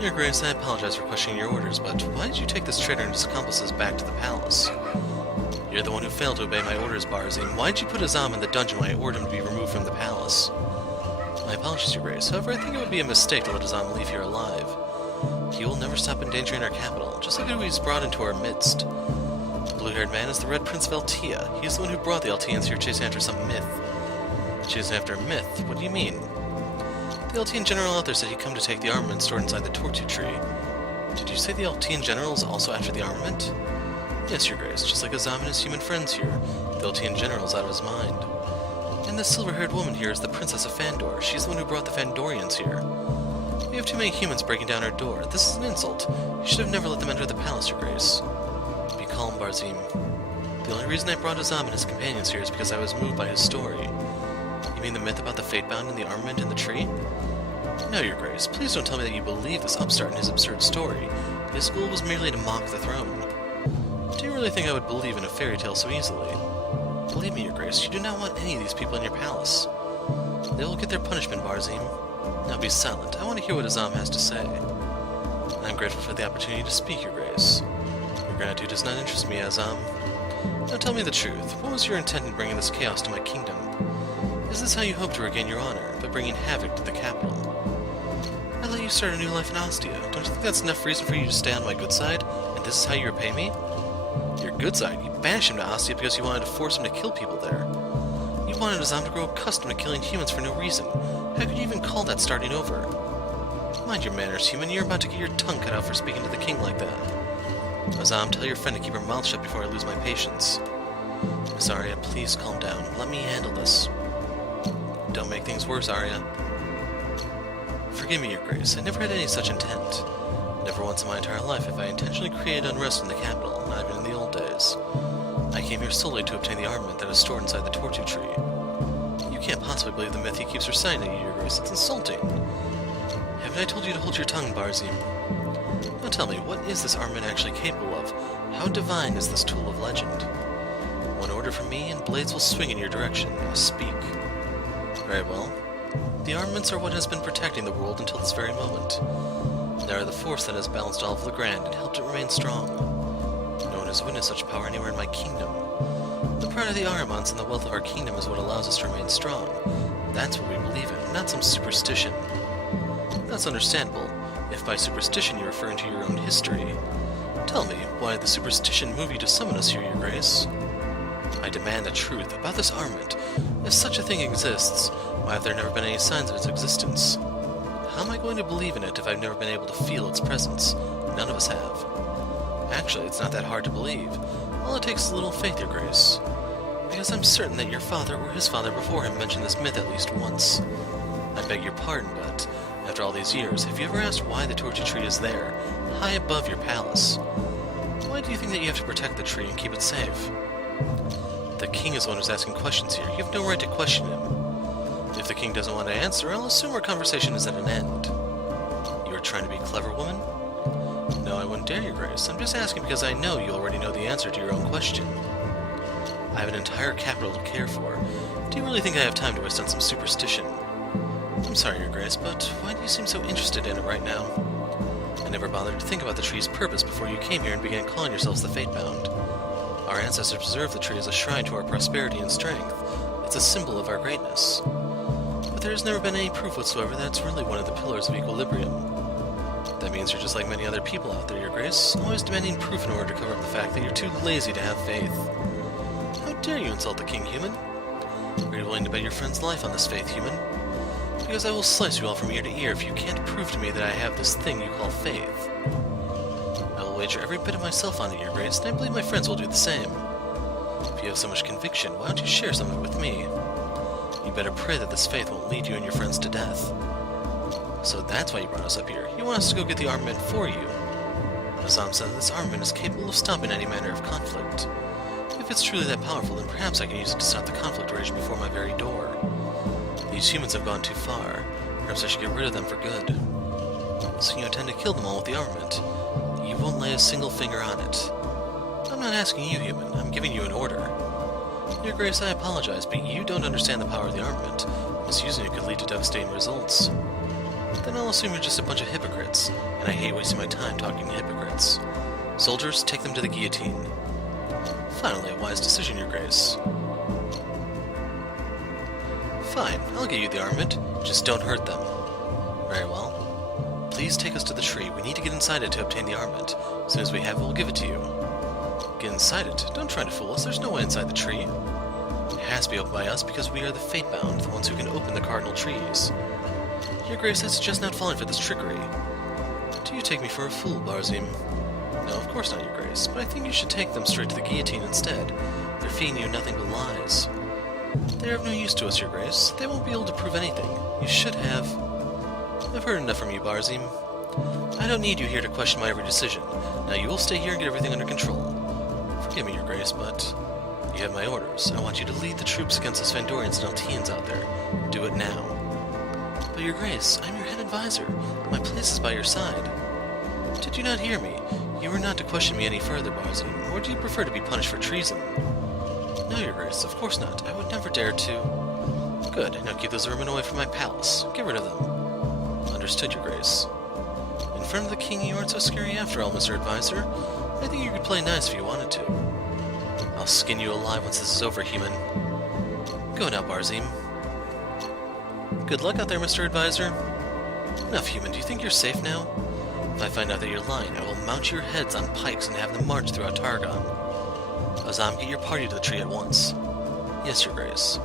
Your Grace, I apologize for questioning your orders, but why did you take this traitor and his accomplices back to the palace? You're the one who failed to obey my orders, Barzim. Why did you put Azzam in the dungeon when I ordered him to be removed from the palace? My apologies, Your Grace. However, I think it would be a mistake to let Azzam leave here alive. He will never stop endangering our capital. Just look at who he's brought into our midst. The blue-haired man is the Red Prince of Altea. He's the one who brought the Alteans here chasing after some myth. Chasing after a myth? What do you mean? The Altean general out there said he'd come to take the armament stored inside the Tortu tree. Did you say the Altean general is also after the armament? Yes, Your Grace. Just like Azzam and his human friends here, the Altean general's out of his mind. And this silver-haired woman here is the Princess of Fandor. She's the one who brought the Fandorians here. We have too many humans breaking down our door. This is an insult. You should have never let them enter the palace, Your Grace. Be calm, Barzim. The only reason I brought Azzam and his companions here is because I was moved by his story. You mean the myth about the Fatebound and the armament in the tree? No, Your Grace. Please don't tell me that you believe this upstart and his absurd story. His goal was merely to mock the throne. Do you really think I would believe in a fairy tale so easily? Believe me, Your Grace, you do not want any of these people in your palace. They will get their punishment, Barzim. Now be silent. I want to hear what Azzam has to say. I'm grateful for the opportunity to speak, Your Grace. Your gratitude does not interest me, Azzam. Now tell me the truth. What was your intent in bringing this chaos to my kingdom? Is this how you hope to regain your honor, by bringing havoc to the capital? I let you start a new life in Ostia. Don't you think that's enough reason for you to stay on my good side, and this is how you repay me? Your good side? You banished him to Ostia because you wanted to force him to kill people there. You wanted Azzam to grow accustomed to killing humans for no reason. How could you even call that starting over? Mind your manners, human. You're about to get your tongue cut out for speaking to the king like that. Azzam, tell your friend to keep her mouth shut before I lose my patience. Miss Arya, please calm down. Let me handle this. Don't make things worse, Arya. Forgive me, Your Grace. I never had any such intent. Never once in my entire life have I intentionally created unrest in the capital, not even in the old days. I came here solely to obtain the armament that is stored inside the Tortu tree. You can't possibly believe the myth he keeps reciting to you, Your Grace. It's insulting. Haven't I told you to hold your tongue, Barzim? Now tell me, what is this armament actually capable of? How divine is this tool of legend? One order from me, and blades will swing in your direction. Now speak. Very well. The armaments are what has been protecting the world until this very moment. They are the force that has balanced all of Legrand and helped it remain strong. No one has witnessed such power anywhere in my kingdom. The pride of the Armaments and the wealth of our kingdom is what allows us to remain strong. That's what we believe in, not some superstition. That's understandable, if by superstition you're referring to your own history. Tell me, why did the superstition move you to summon us here, Your Grace? I demand the truth about this armament. If such a thing exists, why have there never been any signs of its existence? How am I going to believe in it if I've never been able to feel its presence? None of us have. Actually, it's not that hard to believe. All it takes is a little faith, Your Grace. Because I'm certain that your father or his father before him mentioned this myth at least once. I beg your pardon, but after all these years, have you ever asked why the Tortu tree is there, high above your palace? Why do you think that you have to protect the tree and keep it safe? The king is the one who's asking questions here. You have no right to question him. If the king doesn't want to answer, I'll assume our conversation is at an end. You are trying to be clever, woman? No, I wouldn't dare, Your Grace. I'm just asking because I know you already know the answer to your own question. I have an entire capital to care for. Do you really think I have time to waste on some superstition? I'm sorry, Your Grace, but why do you seem so interested in it right now? I never bothered to think about the tree's purpose before you came here and began calling yourselves the Fatebound. Our ancestors preserved the tree as a shrine to our prosperity and strength. It's a symbol of our greatness. But there has never been any proof whatsoever that it's really one of the pillars of equilibrium. That means you're just like many other people out there, Your Grace, always demanding proof in order to cover up the fact that you're too lazy to have faith. How dare you insult the king, human? Are you willing to bet your friend's life on this faith, human? Because I will slice you all from ear to ear if you can't prove to me that I have this thing you call faith. I will wager every bit of myself on it, Your Grace, and I believe my friends will do the same. If you have so much conviction, why don't you share some of it with me? You better pray that this faith won't lead you and your friends to death. So that's why you brought us up here. You want us to go get the armament for you. Azzam said that this armament is capable of stopping any manner of conflict. If it's truly that powerful, then perhaps I can use it to stop the conflict raging before my very door. These humans have gone too far. Perhaps I should get rid of them for good. So you intend to kill them all with the armament. You won't lay a single finger on it. I'm not asking you, human. I'm giving you an order. Your Grace, I apologize, but you don't understand the power of the armament. Misusing it could lead to devastating results. Then I'll assume you're just a bunch of hypocrites, and I hate wasting my time talking to hypocrites. Soldiers, take them to the guillotine. Finally, a wise decision, Your Grace. Fine, I'll get you the armament. Just don't hurt them. Very well. Please take us to the tree. We need to get inside it to obtain the armament. As soon as we have it, we'll give it to you. Get inside it? Don't try to fool us. There's no way inside the tree. It has to be opened by us because we are the fate-bound, the ones who can open the cardinal trees. Your Grace, I suggest not falling for this trickery. Do you take me for a fool, Barzim? No, of course not, Your Grace, but I think you should take them straight to the guillotine instead. They're feeding you nothing but lies. They're of no use to us, Your Grace. They won't be able to prove anything. You should have... I've heard enough from you, Barzim. I don't need you here to question my every decision. Now you will stay here and get everything under control. Forgive me, Your Grace, but... You have my orders. I want you to lead the troops against the Svandorians and Eltians out there. Do it now. But Your Grace, I'm your head advisor. My place is by your side. Did you not hear me? You were not to question me any further, Barzim, or do you prefer to be punished for treason? No, Your Grace, of course not. I would never dare to... Good, now keep those vermin away from my palace. Get rid of them. Understood, Your Grace. In front of the king, you aren't so scary after all, Mr. Advisor. I think you could play nice if you wanted to. I'll skin you alive once this is over, human. Go now, Barzim. Good luck out there, Mr. Advisor. Enough, human. Do you think you're safe now? If I find out that you're lying, I will mount your heads on pikes and have them march throughout Targon. Azzam, get your party to the tree at once. Yes, Your Grace.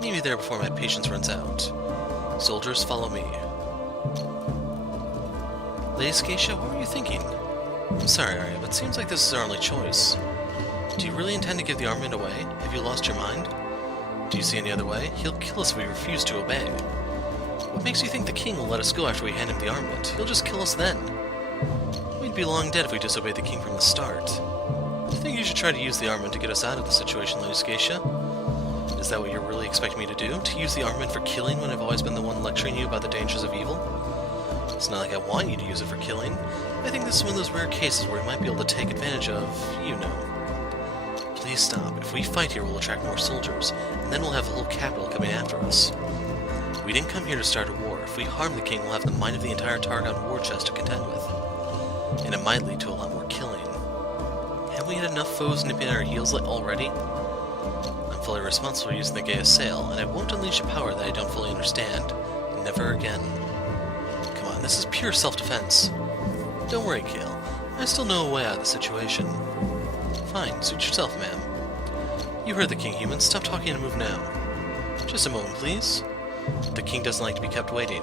Meet me there before my patience runs out. Soldiers, follow me. Lady Scatia, what were you thinking? I'm sorry, Arya, but it seems like this is our only choice. Do you really intend to give the armament away? Have you lost your mind? Do you see any other way? He'll kill us if we refuse to obey. What makes you think the king will let us go after we hand him the armament? He'll just kill us then. We'd be long dead if we disobeyed the king from the start. I think you should try to use the armament to get us out of the situation, Lady Scatia. Is that what you're really expecting me to do? To use the armament for killing when I've always been the one lecturing you about the dangers of evil? It's not like I want you to use it for killing. I think this is one of those rare cases where we might be able to take advantage of, you know. Please stop. If we fight here, we'll attract more soldiers, and then we'll have the whole capital coming after us. We didn't come here to start a war. If we harm the king, we'll have the might of the entire Targon war chest to contend with. And it might lead to a lot more killing. Have we had enough foes nipping at our heels already? I'm fully responsible for using the Gaia's sail, and I won't unleash a power that I don't fully understand. Never again. Come on, this is pure self-defense. Don't worry, Kale. I still know a way out of the situation. Fine, suit yourself, ma'am. You heard the king, human. Stop talking and move now. Just a moment, please. The king doesn't like to be kept waiting.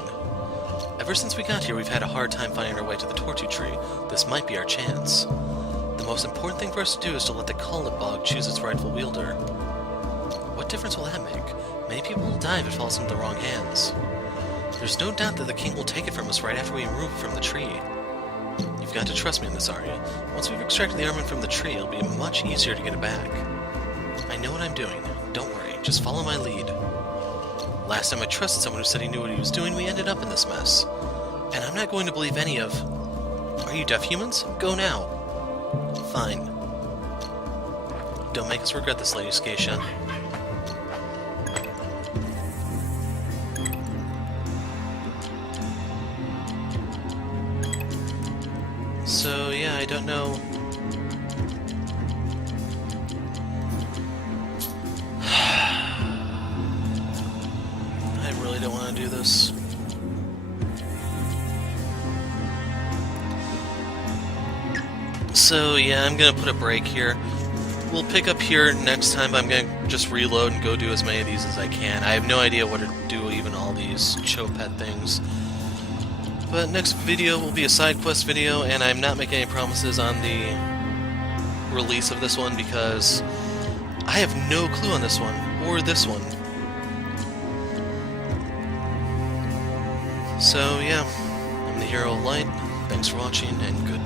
Ever since we got here, we've had a hard time finding our way to the Tortu tree. This might be our chance. The most important thing for us to do is to let the Kulip Bog choose its rightful wielder. What difference will that make? Many people will die if it falls into the wrong hands. There's no doubt that the king will take it from us right after we remove it from the tree. You've got to trust me in this, Arya. Once we've extracted the armament from the tree, it'll be much easier to get it back. I know what I'm doing. Don't worry. Just follow my lead. Last time I trusted someone who said he knew what he was doing, we ended up in this mess. And I'm not going to believe any of... Are you deaf humans? Go now. Fine. Don't make us regret this, Lady Scatia. So, yeah, I don't know... really don't want to do this. So yeah, I'm gonna put a break here. We'll pick up here next time, but I'm gonna just reload and go do as many of these as I can. I have no idea what to do even all these Chopet things. But next video will be a side quest video, and I'm not making any promises on the release of this one because I have no clue on this one, or this one. So yeah, I'm the Hero of Light. Thanks for watching, and good.